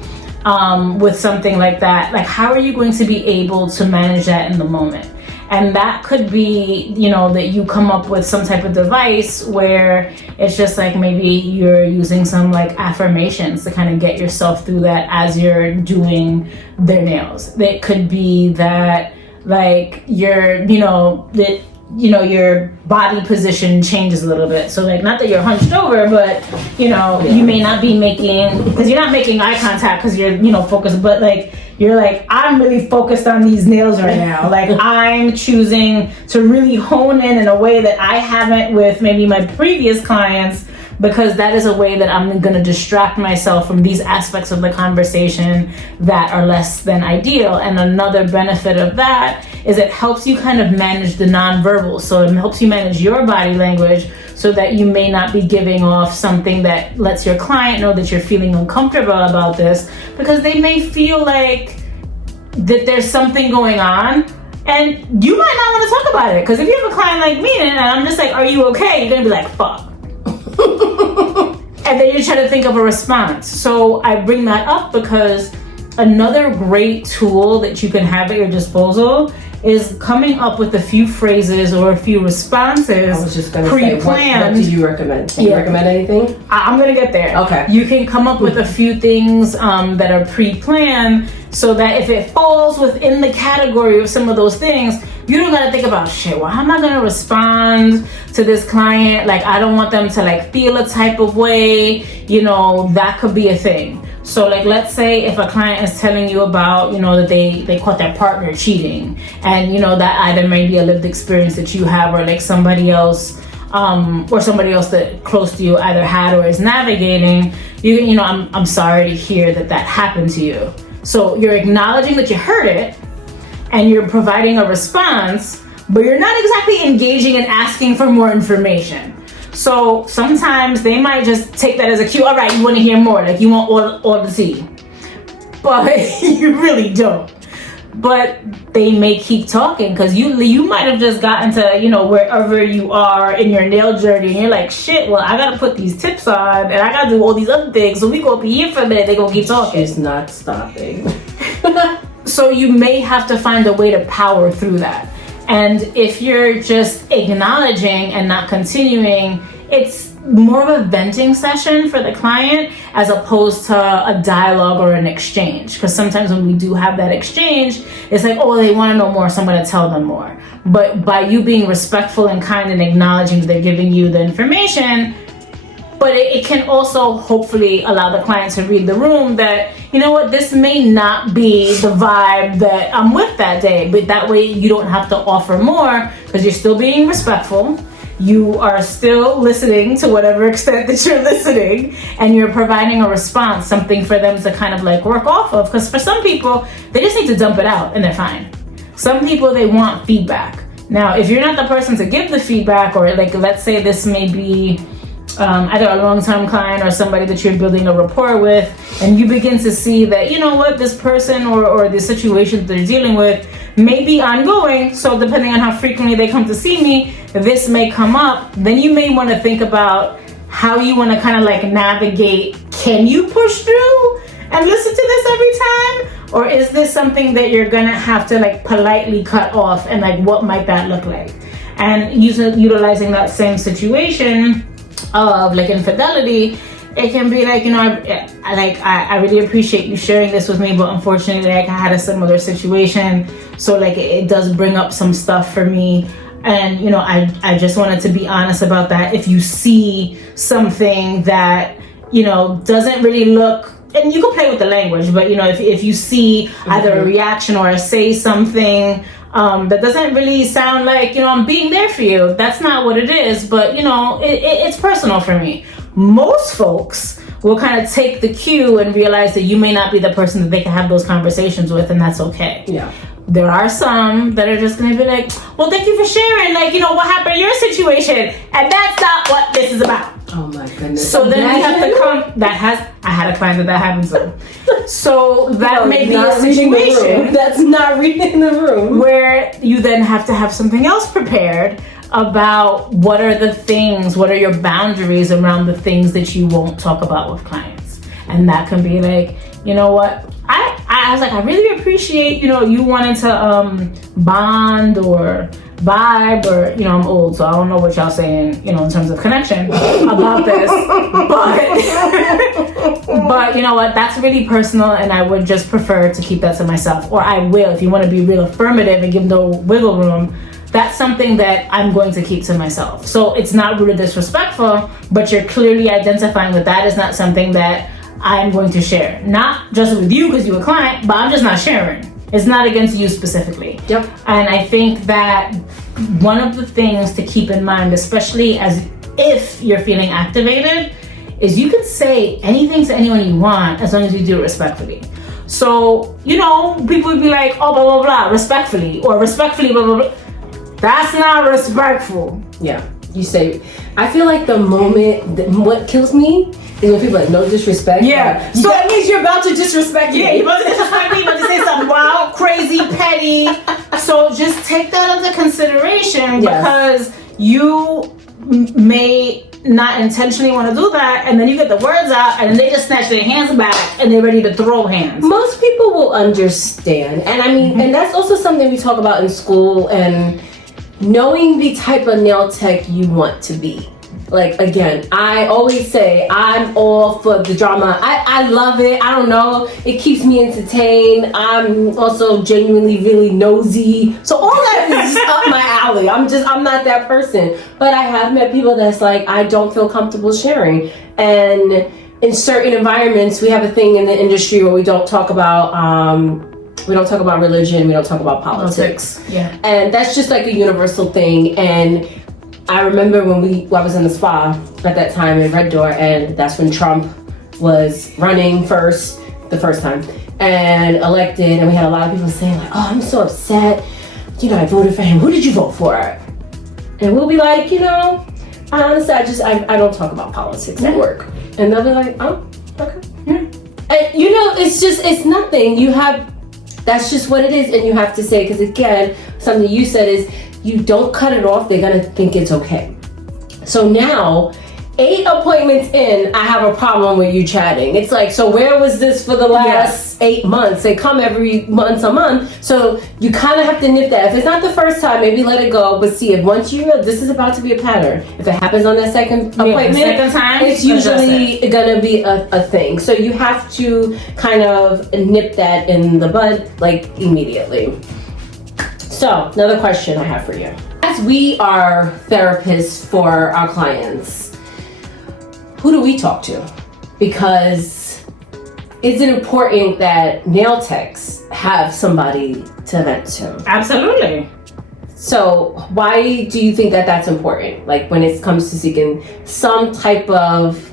with something like that, like how are you going to be able to manage that in the moment? And that could be, you know, that you come up with some type of device where it's just like maybe you're using some like affirmations to kind of get yourself through that as you're doing their nails. It could be that like you're, you know, that, you know, your body position changes a little bit. So like, not that you're hunched over, but you know, you may not be making, because you're not making eye contact because you're, you know, focused, but like, you're like, I'm really focused on these nails right now. Like I'm choosing to really hone in a way that I haven't with maybe my previous clients, because that is a way that I'm going to distract myself from these aspects of the conversation that are less than ideal. And another benefit of that is it helps you kind of manage the nonverbal. So it helps you manage your body language so that you may not be giving off something that lets your client know that you're feeling uncomfortable about this, because they may feel like that there's something going on and you might not want to talk about it. Because if you have a client like me and I'm just like, are you okay? You're going to be like, fuck. And then you try to think of a response. So I bring that up because another great tool that you can have at your disposal is coming up with a few phrases or a few responses. I was just going to pre-planned. Say, what do you recommend? Can you recommend anything? I'm going to get there. Okay. You can come up with a few things that are pre-planned, so that if it falls within the category of some of those things, you don't gotta think about, shit, well, how am I gonna respond to this client? Like, I don't want them to like feel a type of way, you know, that could be a thing. So like, let's say if a client is telling you about, you know, that they caught their partner cheating, and you know, that either may be a lived experience that you have, or like somebody else, or somebody else that close to you either had or is navigating, you know, I'm sorry to hear that happened to you. So you're acknowledging that you heard it and you're providing a response, but you're not exactly engaging and asking for more information. So sometimes they might just take that as a cue. All right, you want to hear more, like you want all the tea, but you really don't. But they may keep talking because you might have just gotten to, you know, wherever you are in your nail journey, and you're like, shit, well, I gotta put these tips on and I gotta do all these other things, so we gonna be here for a minute. They gonna keep talking. She's not stopping. So you may have to find a way to power through that. And if you're just acknowledging and not continuing, it's more of a venting session for the client as opposed to a dialogue or an exchange. Because sometimes when we do have that exchange, it's like, oh, they want to know more, so I'm going to tell them more. But by you being respectful and kind and acknowledging that they're giving you the information, but it can also hopefully allow the client to read the room that, you know what, this may not be the vibe that I'm with that day, but that way you don't have to offer more because you're still being respectful. You are still listening to whatever extent that you're listening, and you're providing a response, something for them to kind of like work off of. Because for some people, they just need to dump it out and they're fine. Some people, they want feedback. Now, if you're not the person to give the feedback, or like, let's say this may be either a long-term client or somebody that you're building a rapport with, and you begin to see that, you know what, this person or the situation that they're dealing with may be ongoing, so depending on how frequently they come to see me, this may come up, then you may want to think about how you want to kind of like navigate can you push through and listen to this every time? Or is this something that you're gonna have to like politely cut off, and like what might that look like? And utilizing that same situation of like infidelity, it can be like, I really appreciate you sharing this with me, but unfortunately, like, I had a similar situation, so like it does bring up some stuff for me, and I just wanted to be honest about that. If you see something that doesn't really look, and you can play with the language, but if you see either a reaction or say something that doesn't really sound like I'm being there for you, that's not what it is, but it's personal for me. Most folks will kind of take the cue and realize that you may not be the person that they can have those conversations with, and that's okay. Yeah. There are some that are just gonna be like, well, thank you for sharing, like, what happened in your situation, and that's not what this is about. Oh my goodness. So then we have to come, I had a client that happened to. So that may be a situation. That's not reading the room. Where you then have to have something else prepared about what are your boundaries around the things that you won't talk about with clients. And that can be like, what, I was like, I really appreciate, you wanting to bond or vibe, or I'm old, so I don't know what y'all saying, in terms of connection about this, but you know what, that's really personal, and I would just prefer to keep that to myself. Or I will, if you want to be real affirmative and give no wiggle room, that's something that I'm going to keep to myself. So it's not rude or disrespectful, but you're clearly identifying that is not something that I'm going to share. Not just with you because you're a client, but I'm just not sharing. It's not against you specifically. Yep. And I think that one of the things to keep in mind, especially as if you're feeling activated, is you can say anything to anyone you want as long as you do it respectfully. So, people would be like, oh, blah, blah, blah, respectfully, or respectfully, blah, blah, blah. That's not respectful. Yeah. You say, I feel like what kills me is when people are like, no disrespect. Yeah. So that means you're about to disrespect me. Yeah, you're about to disrespect me, about to say something wild, crazy, petty. So just take that into consideration, because you may not intentionally want to do that, and then you get the words out, and then they just snatch their hands back, and they're ready to throw hands. Most people will understand. And I mean, and that's also something we talk about in school, and knowing the type of nail tech you want to be. Like, again, I always say I'm all for the drama. I love it. I don't know. It keeps me entertained. I'm also genuinely really nosy. So all that is just up my alley. I'm not that person. But I have met people that's like, I don't feel comfortable sharing. And in certain environments, we have a thing in the industry where we don't talk about religion. We don't talk about politics. Yeah. And that's just like a universal thing. And I remember when I was in the spa at that time in Red Door, and that's when Trump was running the first time, and elected, and we had a lot of people saying like, oh, I'm so upset, I voted for him. Who did you vote for? And we'll be like, honestly, I don't talk about politics at work. And they'll be like, oh, okay. Yeah. And it's nothing. That's just what it is, and you have to say, because again, something you said is, you don't cut it off, they're gonna think it's okay. So now, 8 appointments in, I have a problem with you chatting. It's like, so where was this for the last 8 months? They come every month, so you kind of have to nip that. If it's not the first time, maybe let it go, but see, if once you realize this is about to be a pattern, if it happens on that second appointment, second time, it's usually gonna be a thing. So you have to kind of nip that in the bud, like, immediately. So, another question I have for you. As we are therapists for our clients, who do we talk to? Because is it important that nail techs have somebody to vent to? Absolutely. So, why do you think that that's important? Like, when it comes to seeking some type of,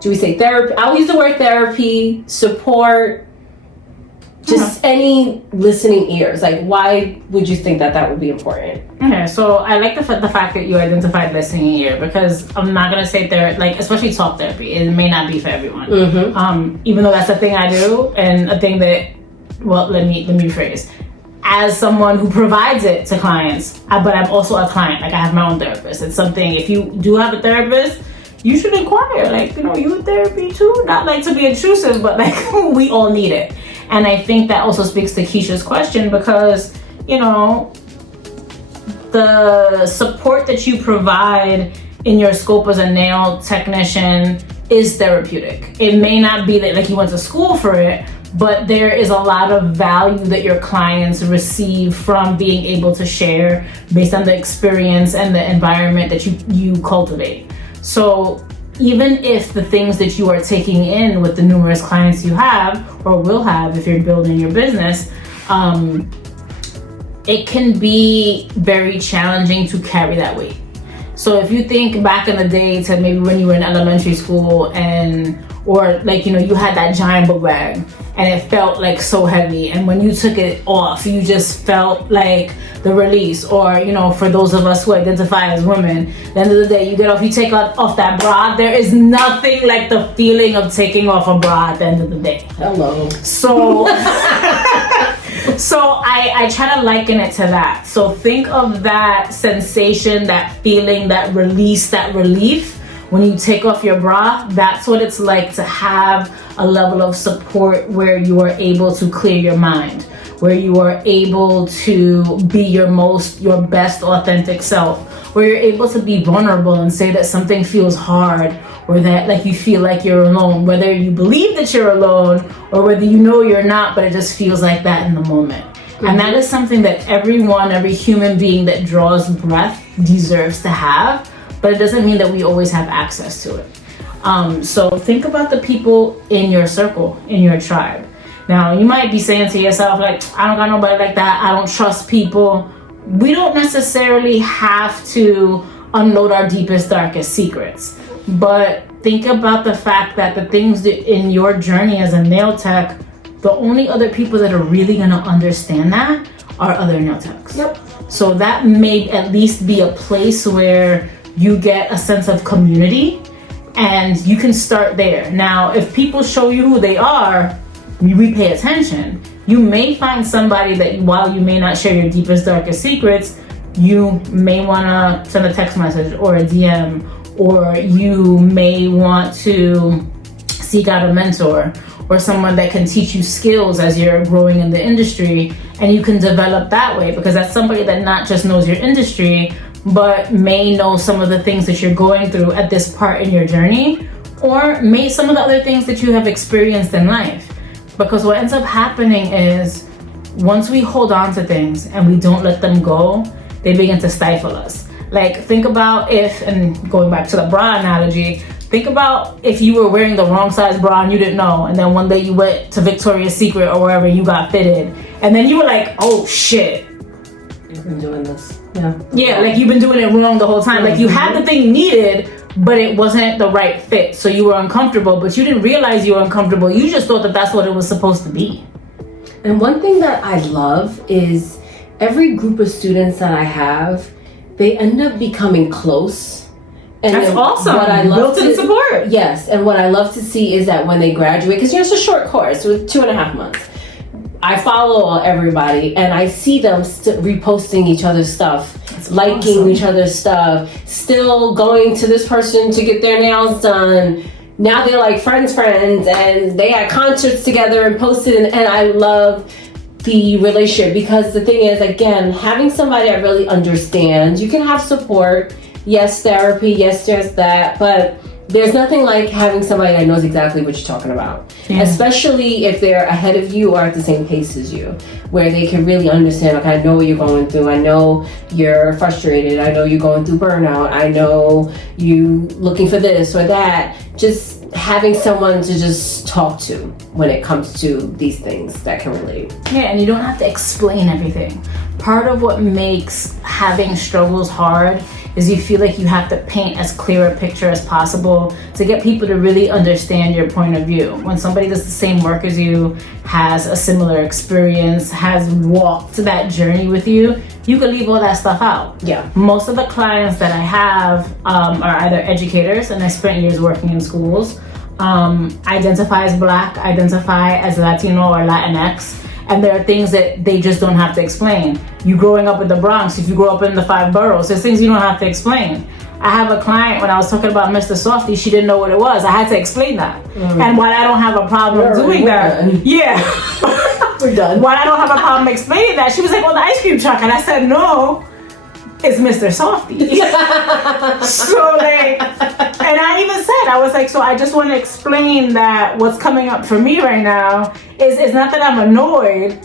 do we say therapy? I'll use the word therapy, support, just any listening ears. Like, why would you think that would be important? Okay, so I like the fact that you identified listening ear, because I'm not gonna say especially talk therapy, it may not be for everyone. Mm-hmm. Even though that's a thing I do, and a thing that, well, let me rephrase. As someone who provides it to clients, but I'm also a client. Like, I have my own therapist. It's something, if you do have a therapist, you should inquire. Like, you in therapy too? Not like to be intrusive, but like we all need it. And I think that also speaks to Keisha's question because, the support that you provide in your scope as a nail technician is therapeutic. It may not be that like you went to school for it, but there is a lot of value that your clients receive from being able to share based on the experience and the environment that you cultivate. So even if the things that you are taking in with the numerous clients you have or will have if you're building your business, it can be very challenging to carry that weight. So if you think back in the day to maybe when you were in elementary school or like, you had that giant book bag and it felt like so heavy. And when you took it off, you just felt like the release. Or, for those of us who identify as women, at the end of the day, you get off, you take off that bra. There is nothing like the feeling of taking off a bra at the end of the day. Hello. So, so I try to liken it to that. So think of that sensation, that feeling, that release, that relief. When you take off your bra, that's what it's like to have a level of support where you are able to clear your mind, where you are able to be your best authentic self, where you're able to be vulnerable and say that something feels hard or that like you feel like you're alone, whether you believe that you're alone or whether you're not, but it just feels like that in the moment. Mm-hmm. And that is something that every human being that draws breath deserves to have. But it doesn't mean that we always have access to it. So think about the people in your circle, in your tribe. Now, you might be saying to yourself, like, I don't got nobody like that. I don't trust people. We don't necessarily have to unload our deepest, darkest secrets. But think about the fact that the things that in your journey as a nail tech, the only other people that are really going to understand that are other nail techs. Yep. So that may at least be a place where you get a sense of community and you can start there. Now, if people show you who they are, we pay attention. You may find somebody that while you may not share your deepest, darkest secrets, you may want to send a text message or a DM, or you may want to seek out a mentor or someone that can teach you skills as you're growing in the industry, and you can develop that way because that's somebody that not just knows your industry, but may know some of the things that you're going through at this part in your journey, or may some of the other things that you have experienced in life. Because what ends up happening is once we hold on to things and we don't let them go, they begin to stifle us. Like think about and going back to the bra analogy, think about if you were wearing the wrong size bra and you didn't know, and then one day you went to Victoria's Secret or wherever you got fitted, and then you were like, oh shit. I've been doing this. Yeah, like you've been doing it wrong the whole time. Like you had the thing you needed, but it wasn't the right fit. So you were uncomfortable, but you didn't realize you were uncomfortable. You just thought that that's what it was supposed to be. And one thing that I love is every group of students that I have, they end up becoming close. And that's awesome. What I love built-in support. Yes, and what I love to see is that when they graduate, because it's a short course with 2.5 months, I follow everybody and I see them reposting each other's stuff, liking each other's stuff, still going to this person to get their nails done. Now they're like friends, and they had concerts together and posted, and I love the relationship because the thing is, again, having somebody that really understands, you can have support, yes, therapy, yes, there's that, but there's nothing like having somebody that knows exactly what you're talking about, especially if they're ahead of you or at the same pace as you, where they can really understand, like, I know what you're going through. I know you're frustrated. I know you're going through burnout. I know you looking for this or that. Just having someone to just talk to when it comes to these things that can relate. Yeah, and you don't have to explain everything. Part of what makes having struggles hard is you feel like you have to paint as clear a picture as possible to get people to really understand your point of view. When somebody does the same work as you, has a similar experience, has walked that journey with you, you can leave all that stuff out. Yeah. Most of the clients that I have are either educators, and I spent years working in schools, identify as Black, identify as Latino or Latinx, and there are things that they just don't have to explain. You growing up in the Bronx, if you grow up in the 5 boroughs, there's things you don't have to explain. I have a client, when I was talking about Mr. Softy, she didn't know what it was. I had to explain that. And while I don't have a problem doing that, we're done. While I don't have a problem explaining that, she was like, "Oh, the ice cream truck," and I said, "No, it's Mr. Softy." So like, and I even said, I was like, so I just want to explain that what's coming up for me right now is not that I'm annoyed.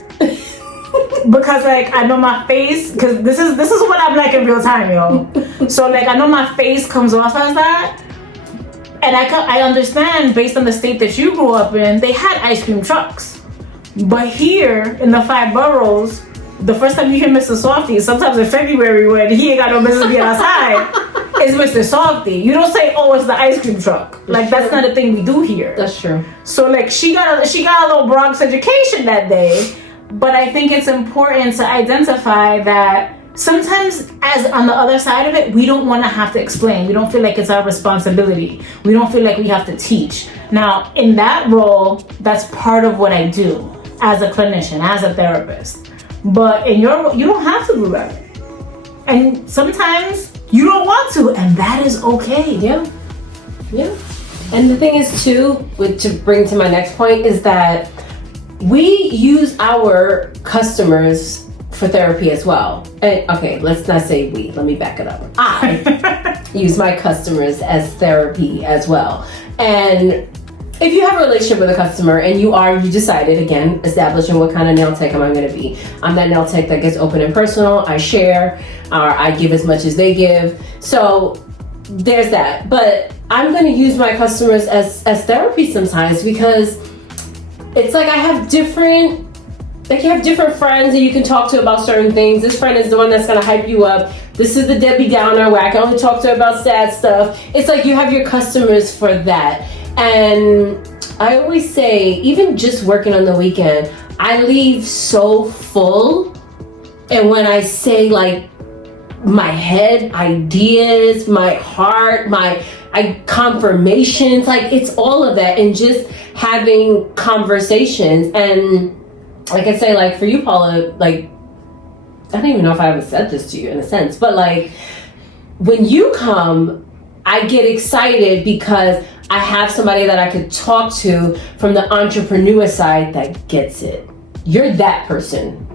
Because like I know my face, because this is what I'm like in real time, yo. So like I know my face comes off as that, and I understand based on the state that you grew up in, they had ice cream trucks, but here in the 5 boroughs, the first time you hear Mr. Softy, sometimes in February when he ain't got no business being outside, is Mr. Softy. You don't say, "Oh, it's the ice cream truck." Like that's not a thing we do here. That's true. So like she got a little Bronx education that day. But I think it's important to identify that sometimes, as on the other side of it, we don't want to have to explain. We don't feel like it's our responsibility. We don't feel like we have to teach. Now, in that role, that's part of what I do as a clinician, as a therapist. But in your role, you don't have to do that. And sometimes you don't want to, and that is okay. Yeah. And the thing is, too, to bring to my next point, is that we use our customers for therapy as well. And, okay, let's not say we. Let me back it up. I use my customers as therapy as well. And if you have a relationship with a customer and you decided, again, establishing what kind of nail tech am I going to be. I'm that nail tech that gets open and personal. I share, or I give as much as they give. So there's that. But I'm going to use my customers as therapy sometimes, because it's like I have different friends that you can talk to about certain things. This friend is the one that's gonna hype you up. This is the Debbie Downer where I can only talk to her about sad stuff. It's like you have your customers for that. And I always say, even just working on the weekend, I leave so full. And when I say like my head ideas, my heart, my confirmations, like it's all of that, and just having conversations. And like I say, like for you, Paula, like I don't even know if I ever said this to you in a sense, but like when you come, I get excited because I have somebody that I could talk to from the entrepreneur side that gets it. You're that person.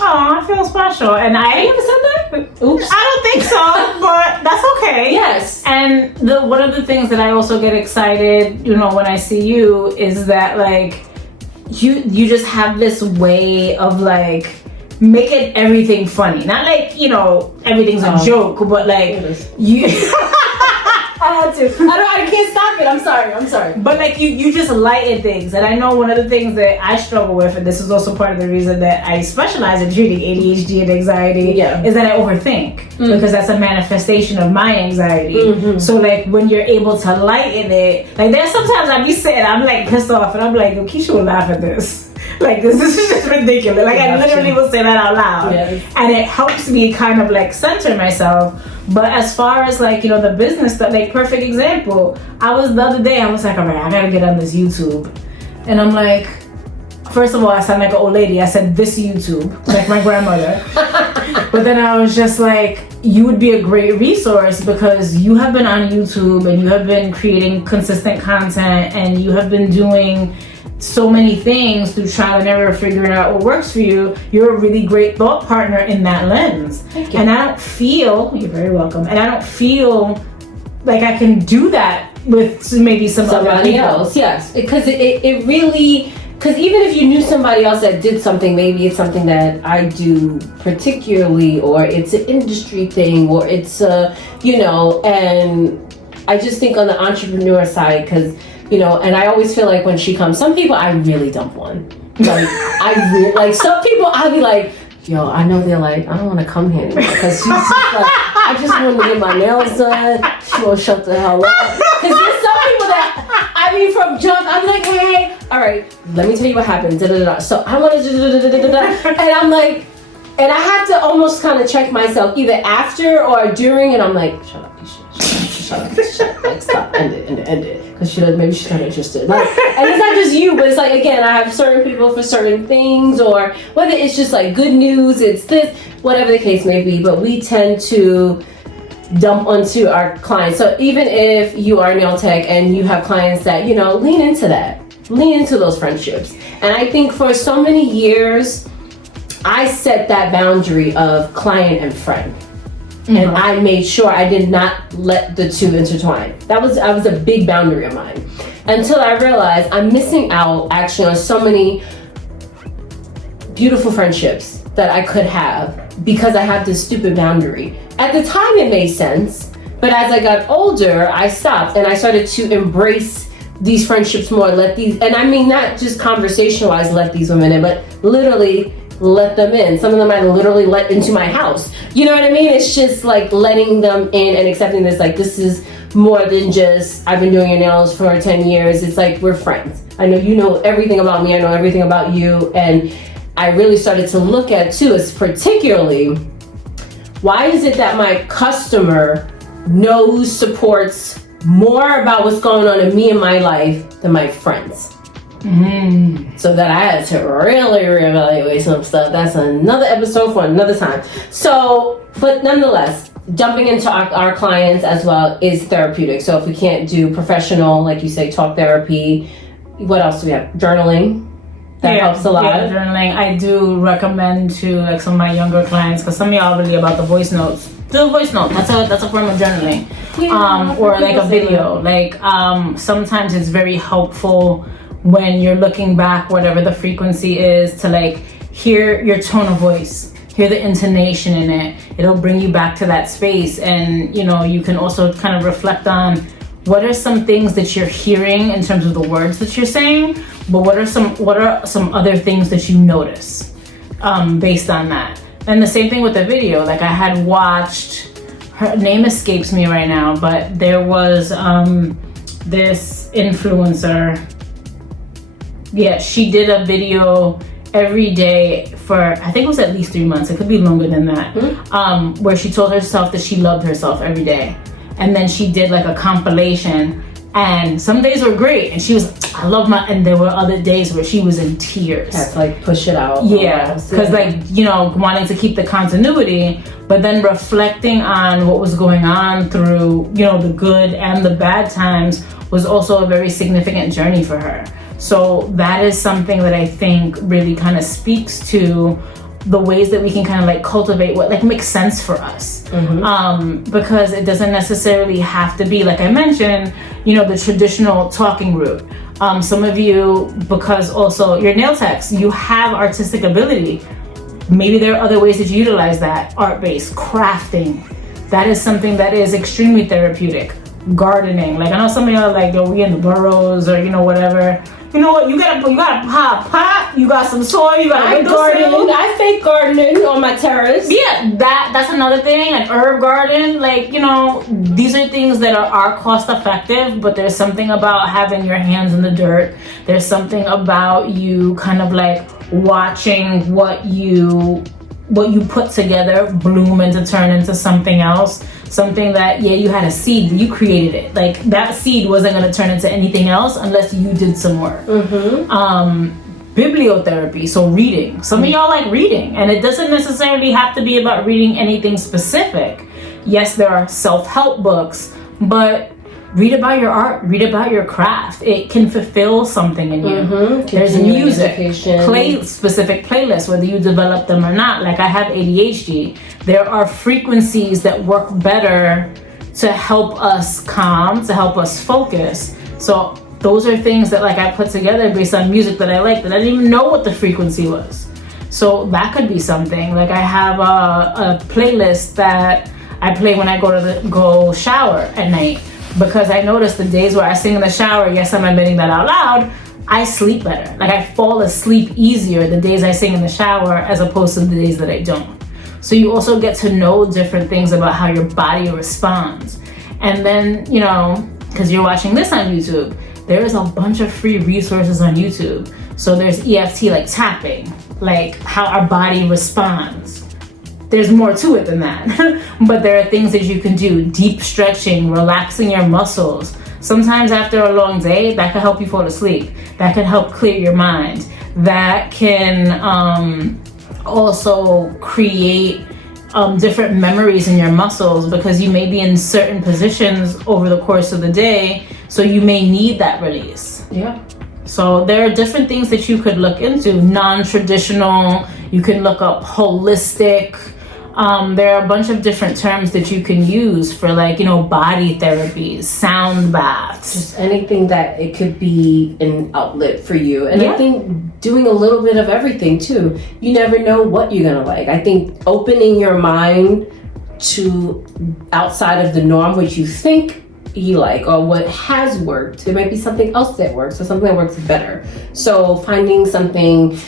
Oh, I feel special. And I never said that? Oops. I don't think so, but that's okay. Yes. And one of the things that I also get excited, when I see you, is that like you just have this way of like making everything funny. Not like, everything's a joke, but like you I had to. I can't stop it. I'm sorry. But like you just lighten things. And I know one of the things that I struggle with, and this is also part of the reason that I specialize in treating ADHD and anxiety, is that I overthink. Because that's a manifestation of my anxiety. So like when you're able to lighten it, like there's sometimes I be sitting, I'm like pissed off, and I'm like, Keisha will laugh at this. Like this is just ridiculous. Like I literally will say that out loud. And it helps me kind of like center myself. But as far as like, the business stuff, like perfect example, the other day I was like, all right, I gotta get on this YouTube. And I'm like, first of all, I sound like an old lady. I said this YouTube, like my grandmother. But then I was just like, you would be a great resource because you have been on YouTube and you have been creating consistent content and you have been doing so many things through trial and error, figuring out what works for you. You're a really great thought partner in that lens. Thank you. And I don't feel, you're very welcome, and I don't feel like I can do that with maybe somebody else. Yes, because it really, because even if you knew somebody else that did something, maybe it's something that I do particularly, or it's an industry thing, or it's and I just think on the entrepreneur side, because and I always feel like when she comes, some people I really dump on. Like some people I'll be like, yo, I know they're like, I don't want to come here anymore because she's just like, I just want to get my nails done. She won't shut the hell up. Because there's some people that from jump, I'm like, hey, all right, let me tell you what happened. So I want to and I'm like, and I have to almost kind of check myself either after or during, and I'm like, shut up, shut up, like, stop, end it. Because maybe she's not interested. Like, and it's not just you, but it's like, again, I have certain people for certain things, or whether it's just like good news, it's this, whatever the case may be. But we tend to dump onto our clients. So even if you are a nail tech and you have clients that, you know, lean into that, lean into those friendships. And I think for so many years, I set that boundary of client and friend. And I made sure I did not let the two intertwine. That was a big boundary of mine. Until I realized I'm missing out actually on so many beautiful friendships that I could have because I have this stupid boundary. At the time it made sense, but as I got older, I stopped and I started to embrace these friendships more, and I mean not just conversation-wise let these women in, but literally let them in. Some of them I literally let into my house. You know what I mean? It's just like letting them in and accepting this, like this is more than just I've been doing your nails for 10 years. It's like we're friends. I know you know everything about me, I know everything about you, and I really started to look at too is particularly why is it that my customer knows, supports more about what's going on in me and my life than my friends. So that I had to really reevaluate some stuff. That's another episode for another time. So, but nonetheless, jumping into our clients as well is therapeutic. So if we can't do professional, like you say, talk therapy, what else do we have? Journaling. That helps a lot. Yeah, journaling. I do recommend to like some of my younger clients, because some of y'all really about the voice notes. Do a voice note. That's a form of journaling. Yeah, or like a video. Like sometimes it's very helpful when you're looking back, whatever the frequency is, to like hear your tone of voice, hear the intonation in it. It'll bring you back to that space, and you know you can also kind of reflect on what are some things that you're hearing in terms of the words that you're saying, but what are some other things that you notice based on that. And the same thing with the video. Like I had watched, her name escapes me right now, but there was this influencer. Yeah, she did a video every day for, I think it was at least 3 months. It could be longer than that. Where she told herself that she loved herself every day. And then she did like a compilation, and some days were great and she was, I love my, and there were other days where she was in tears. Had to like push it out. Yeah, because like, you know, wanting to keep the continuity, but then reflecting on what was going on through, you know, the good and the bad times was also a very significant journey for her. So that is something that I think really kind of speaks to the ways that we can kind of like cultivate what like makes sense for us. Because it doesn't necessarily have to be, like I mentioned, you know, the traditional talking route. Some of you, because also you're nail techs, you have artistic ability. Maybe there are other ways that you utilize that, art-based, crafting. That is something that is extremely therapeutic. Gardening, like I know some of y'all are like, yo, we in the burrows or, you know, whatever. You know what? You got a pot. You got some soil. You got a windowsill. I fake gardening on my terrace. Yeah, that's another thing. An herb garden, like, you know, these are things that are cost effective. But there's something about having your hands in the dirt. There's something about you kind of like watching what you put together bloom and to turn into something else. Something that, yeah, you had a seed, you created it. Like that seed wasn't gonna turn into anything else unless you did some work. Bibliotherapy, so reading. Some of y'all like reading, and it doesn't necessarily have to be about reading anything specific. Yes, there are self-help books, but read about your art, read about your craft. It can fulfill something in you. There's music, specific playlists, whether you develop them or not. Like I have ADHD. There are frequencies that work better to help us calm, to help us focus. So those are things that like I put together based on music that I like, that I didn't even know what the frequency was. So that could be something. Like I have a playlist that I play when I go shower at night. Because I noticed the days where I sing in the shower, yes, I'm admitting that out loud, I sleep better. Like I fall asleep easier the days I sing in the shower as opposed to the days that I don't. So you also get to know different things about how your body responds. And then, you know, because you're watching this on YouTube, there is a bunch of free resources on YouTube. So there's EFT, like tapping, like how our body responds. There's more to it than that. But there are things that you can do. Deep stretching, relaxing your muscles. Sometimes after a long day, that can help you fall asleep. That can help clear your mind. That can also create different memories in your muscles, because you may be in certain positions over the course of the day, so you may need that release. Yeah. So there are different things that you could look into. Non-traditional, you can look up holistic. There are a bunch of different terms that you can use for, like, body therapies, sound baths. Just anything that it could be an outlet for you. And Yeah. I think doing a little bit of everything too. You never know what you're gonna like. I think opening your mind to outside of the norm, which you think you like or what has worked, there might be something else that works or something that works better. So finding something,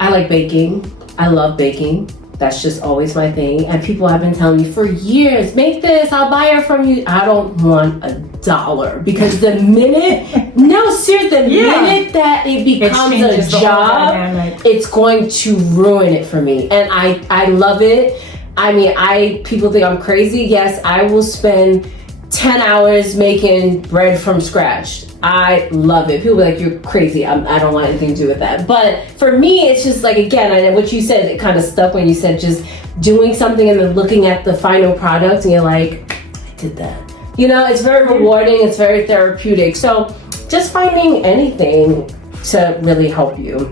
I like baking. I love baking. That's just always my thing. And people have been telling me for years, make this, I'll buy it from you. I don't want $1 because the minute, minute that it becomes a job, it's going to ruin it for me. And I love it. I mean, people think I'm crazy. Yes, I will spend 10 hours making bread from scratch. I love it. People are like, you're crazy. I don't want anything to do with that. But for me, it's just like, again, what you said, it kind of stuck when you said just doing something and then looking at the final product and you're like, I did that. It's very rewarding. It's very therapeutic. So just finding anything to really help you.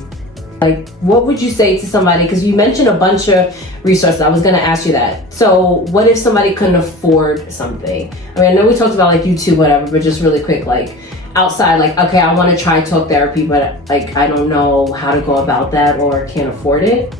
Like, what would you say to somebody? Because you mentioned a bunch of resources. I was going to ask you that. So what if somebody couldn't afford something? I mean, I know we talked about like YouTube, whatever, but just really quick, like outside, like, okay, I want to try talk therapy, but like, I don't know how to go about that or can't afford it.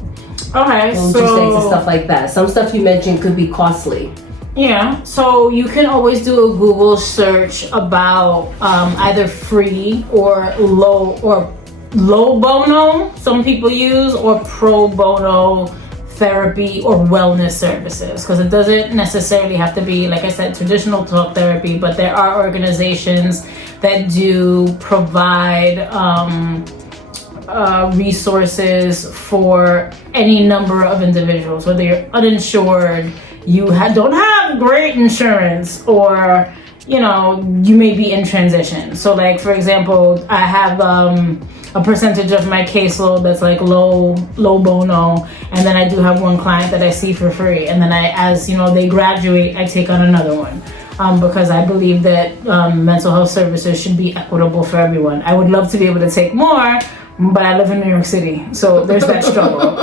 Okay, what would you say to stuff like that? Some stuff you mentioned could be costly. Yeah, so you can always do a Google search about either free or low bono, some people use, or pro bono therapy or wellness services, because it doesn't necessarily have to be, like I said, traditional talk therapy, but there are organizations that do provide resources for any number of individuals, whether you're uninsured, you don't have great insurance, or you may be in transition. So like, for example, I have a percentage of my caseload that's like low bono, and then I do have one client that I see for free, and then as they graduate, I take on another one, because I believe that mental health services should be equitable for everyone. I would love to be able to take more, but I live in New York City, so there's that struggle.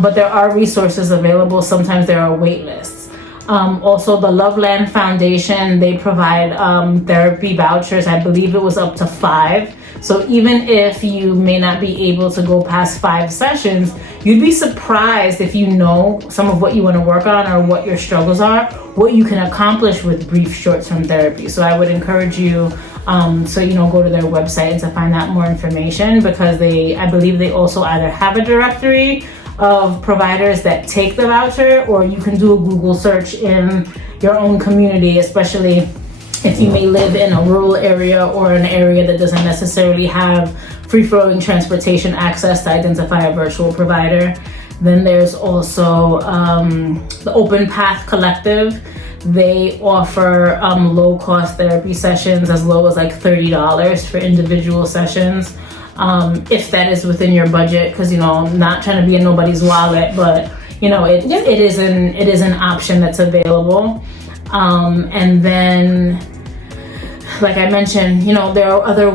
But there are resources available. Sometimes there are wait lists. Also, the Loveland Foundation, they provide therapy vouchers. I believe it was up to 5. So even if you may not be able to go past 5 sessions, you'd be surprised if you know some of what you want to work on or what your struggles are, what you can accomplish with brief short-term therapy. So I would encourage you to go to their website and to find out more information, because I believe they also either have a directory of providers that take the voucher, or you can do a Google search in your own community, especially if you may live in a rural area or an area that doesn't necessarily have free-flowing transportation access to identify a virtual provider. Then there's also the Open Path Collective. They offer low-cost therapy sessions as low as like $30 for individual sessions. If that is within your budget, because not trying to be in nobody's wallet, but it is an option that's available. And then, like I mentioned, there are other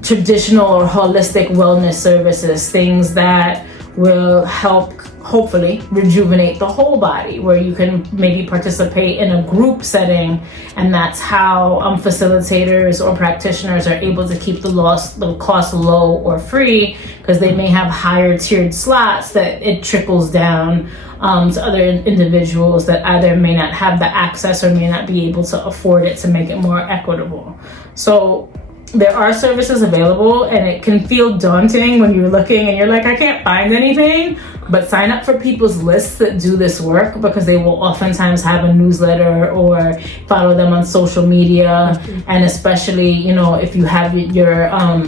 traditional or holistic wellness services, things that will help hopefully rejuvenate the whole body, where you can maybe participate in a group setting, and that's how facilitators or practitioners are able to keep the cost low or free, because they may have higher tiered slots that it trickles down to other individuals that either may not have the access or may not be able to afford it, to make it more equitable. So there are services available, and it can feel daunting when you're looking and you're like, I can't find anything. But sign up for people's lists that do this work, because they will oftentimes have a newsletter, or follow them on social media. And especially, if you have your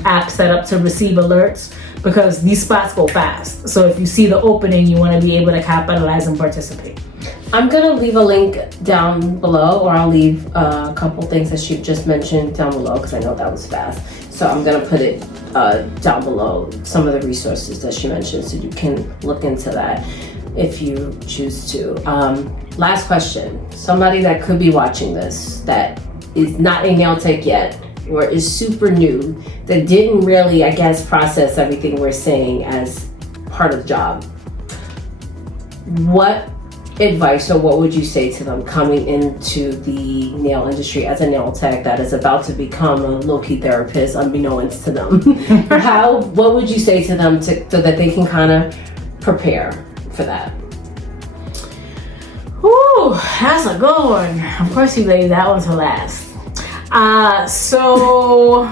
app set up to receive alerts, because these spots go fast. So if you see the opening, you want to be able to capitalize and participate. I'm going to leave a link down below, or I'll leave a couple things that she just mentioned down below, because I know that was fast. So I'm going to put it down below, some of the resources that she mentioned, so you can look into that. if you choose to. Last question. Somebody that could be watching this that is not a nail tech yet or is super new, that didn't really, I guess, process everything we're saying as part of the job. What advice or what would you say to them coming into the nail industry as a nail tech that is about to become a low-key therapist unbeknownst to them? What would you say to them so that they can kind of prepare for that? Ooh, that's a good one. Of course you laid that one to last. So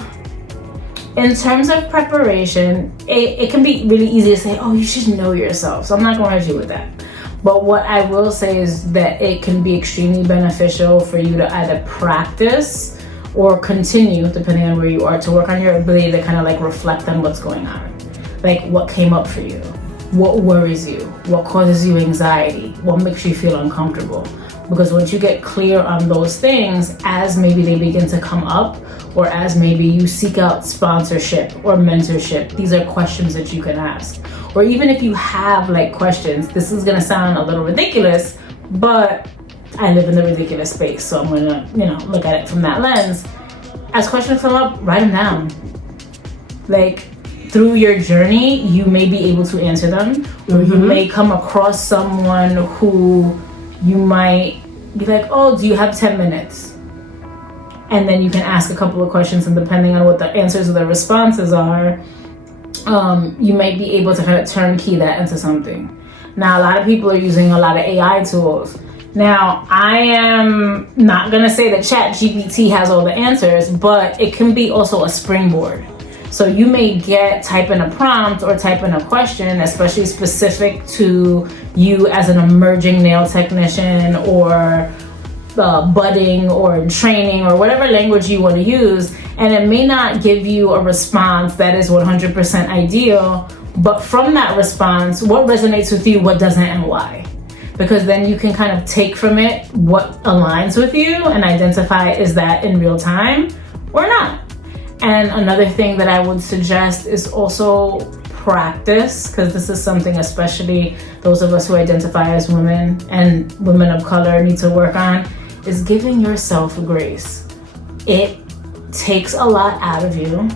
in terms of preparation, it can be really easy to say, oh, you should know yourself. So I'm not going to hurt you with that. But what I will say is that it can be extremely beneficial for you to either practice or continue, depending on where you are, to work on your ability to kind of like reflect on what's going on. Like what came up for you, what worries you, what causes you anxiety, what makes you feel uncomfortable. Because once you get clear on those things, as maybe they begin to come up, or as maybe you seek out sponsorship or mentorship, these are questions that you can ask. Or even if you have like questions, this is gonna sound a little ridiculous, but I live in the ridiculous space, so I'm gonna, look at it from that lens. As questions come up, write them down. Like through your journey, you may be able to answer them, or you may come across someone who you might be like, oh, do you have 10 minutes? And then you can ask a couple of questions, and depending on what the answers or the responses are, you might be able to kind of turnkey that into something. Now, a lot of people are using a lot of AI tools. Now, I am not gonna say that ChatGPT has all the answers, but it can be also a springboard. So you may type in a prompt or type in a question, especially specific to you as an emerging nail technician or budding or training or whatever language you want to use, and it may not give you a response that is 100% ideal, but from that response, what resonates with you, what doesn't, and why? Because then you can kind of take from it what aligns with you and identify, is that in real time or not? And another thing that I would suggest is also practice, because this is something especially those of us who identify as women and women of color need to work on, is giving yourself grace. It takes a lot out of you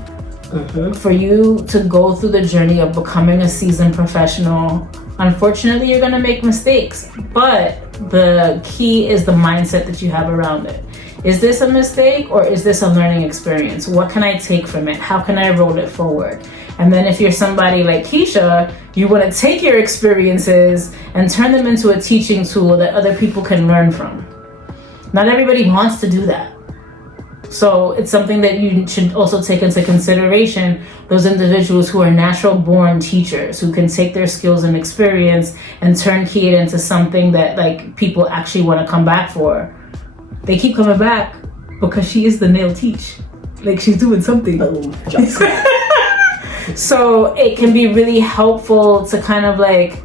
for you to go through the journey of becoming a seasoned professional. Unfortunately, you're gonna make mistakes, but the key is the mindset that you have around it. Is this a mistake or is this a learning experience? What can I take from it? How can I roll it forward? And then if you're somebody like Keisha, you want to take your experiences and turn them into a teaching tool that other people can learn from. Not everybody wants to do that. So it's something that you should also take into consideration, those individuals who are natural born teachers, who can take their skills and experience and turnkey it into something that like people actually want to come back for. They keep coming back because she is the nail teach. Like she's doing something. So it can be really helpful to kind of like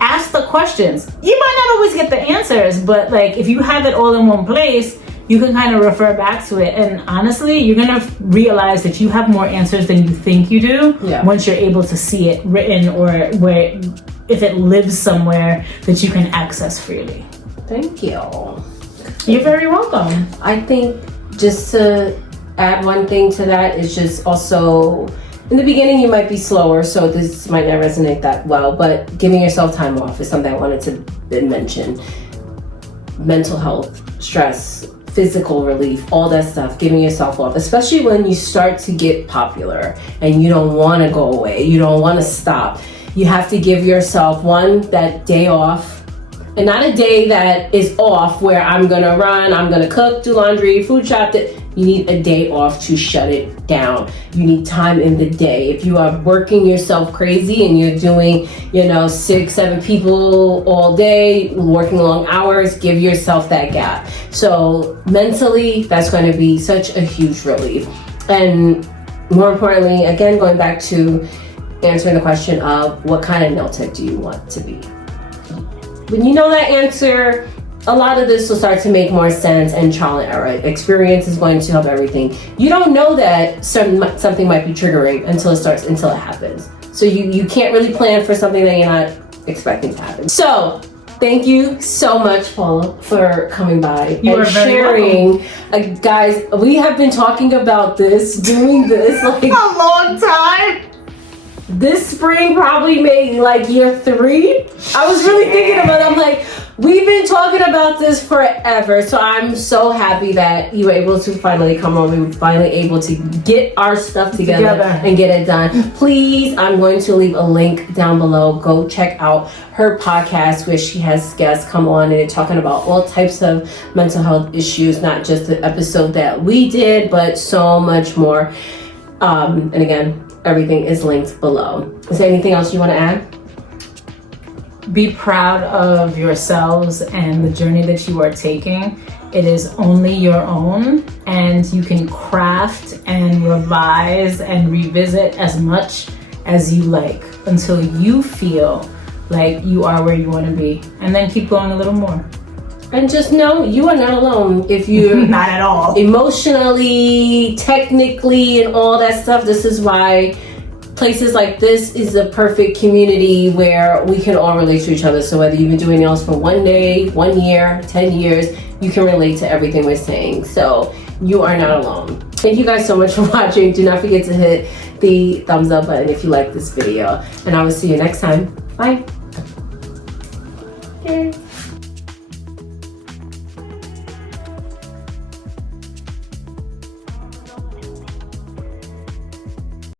ask the questions. You might not always get the answers, but like if you have it all in one place, you can kind of refer back to it. And honestly, you're gonna realize that you have more answers than you think you do once you're able to see it written, or where if it lives somewhere that you can access freely. Thank you. You're very welcome. I think just to add one thing to that is just also, in the beginning you might be slower, so this might not resonate that well, but giving yourself time off is something I wanted to mention. Mental health, stress, physical relief, all that stuff, giving yourself off, especially when you start to get popular and you don't want to go away, you don't want to stop. You have to give yourself that day off. And not a day that is off where I'm gonna run, I'm gonna cook, do laundry, food shop. You need a day off to shut it down. You need time in the day. If you are working yourself crazy and you're doing, 6, 7 people all day, working long hours, give yourself that gap. So mentally, that's going to be such a huge relief. And more importantly, again, going back to answering the question of what kind of nail tech do you want to be? When you know that answer, a lot of this will start to make more sense, and trial and error. Experience is going to help everything. You don't know that something might be triggering until it happens. So you can't really plan for something that you're not expecting to happen. So thank you so much, Paula, for coming by You and are very sharing. Guys, we have been talking about doing this like a long time. this spring, probably maybe like year 3. I was really thinking about it. I'm like, we've been talking about this forever. So I'm so happy that you were able to finally come on. We were finally able to get our stuff together and get it done. Please, I'm going to leave a link down below. Go check out her podcast where she has guests come on and they're talking about all types of mental health issues, not just the episode that we did, but so much more. And again, everything is linked below. Is there anything else you want to add? Be proud of yourselves and the journey that you are taking. It is only your own, and you can craft and revise and revisit as much as you like until you feel like you are where you want to be, and then keep going a little more. And just know you are not alone. If you're Not at all. Emotionally, technically, and all that stuff, this is why places like this is a perfect community where we can all relate to each other. So whether you've been doing nails for 1 day, 1 year, 10 years, you can relate to everything we're saying. So you are not alone. Thank you guys so much for watching. Do not forget to hit the thumbs up button if you like this video. And I will see you next time. Bye.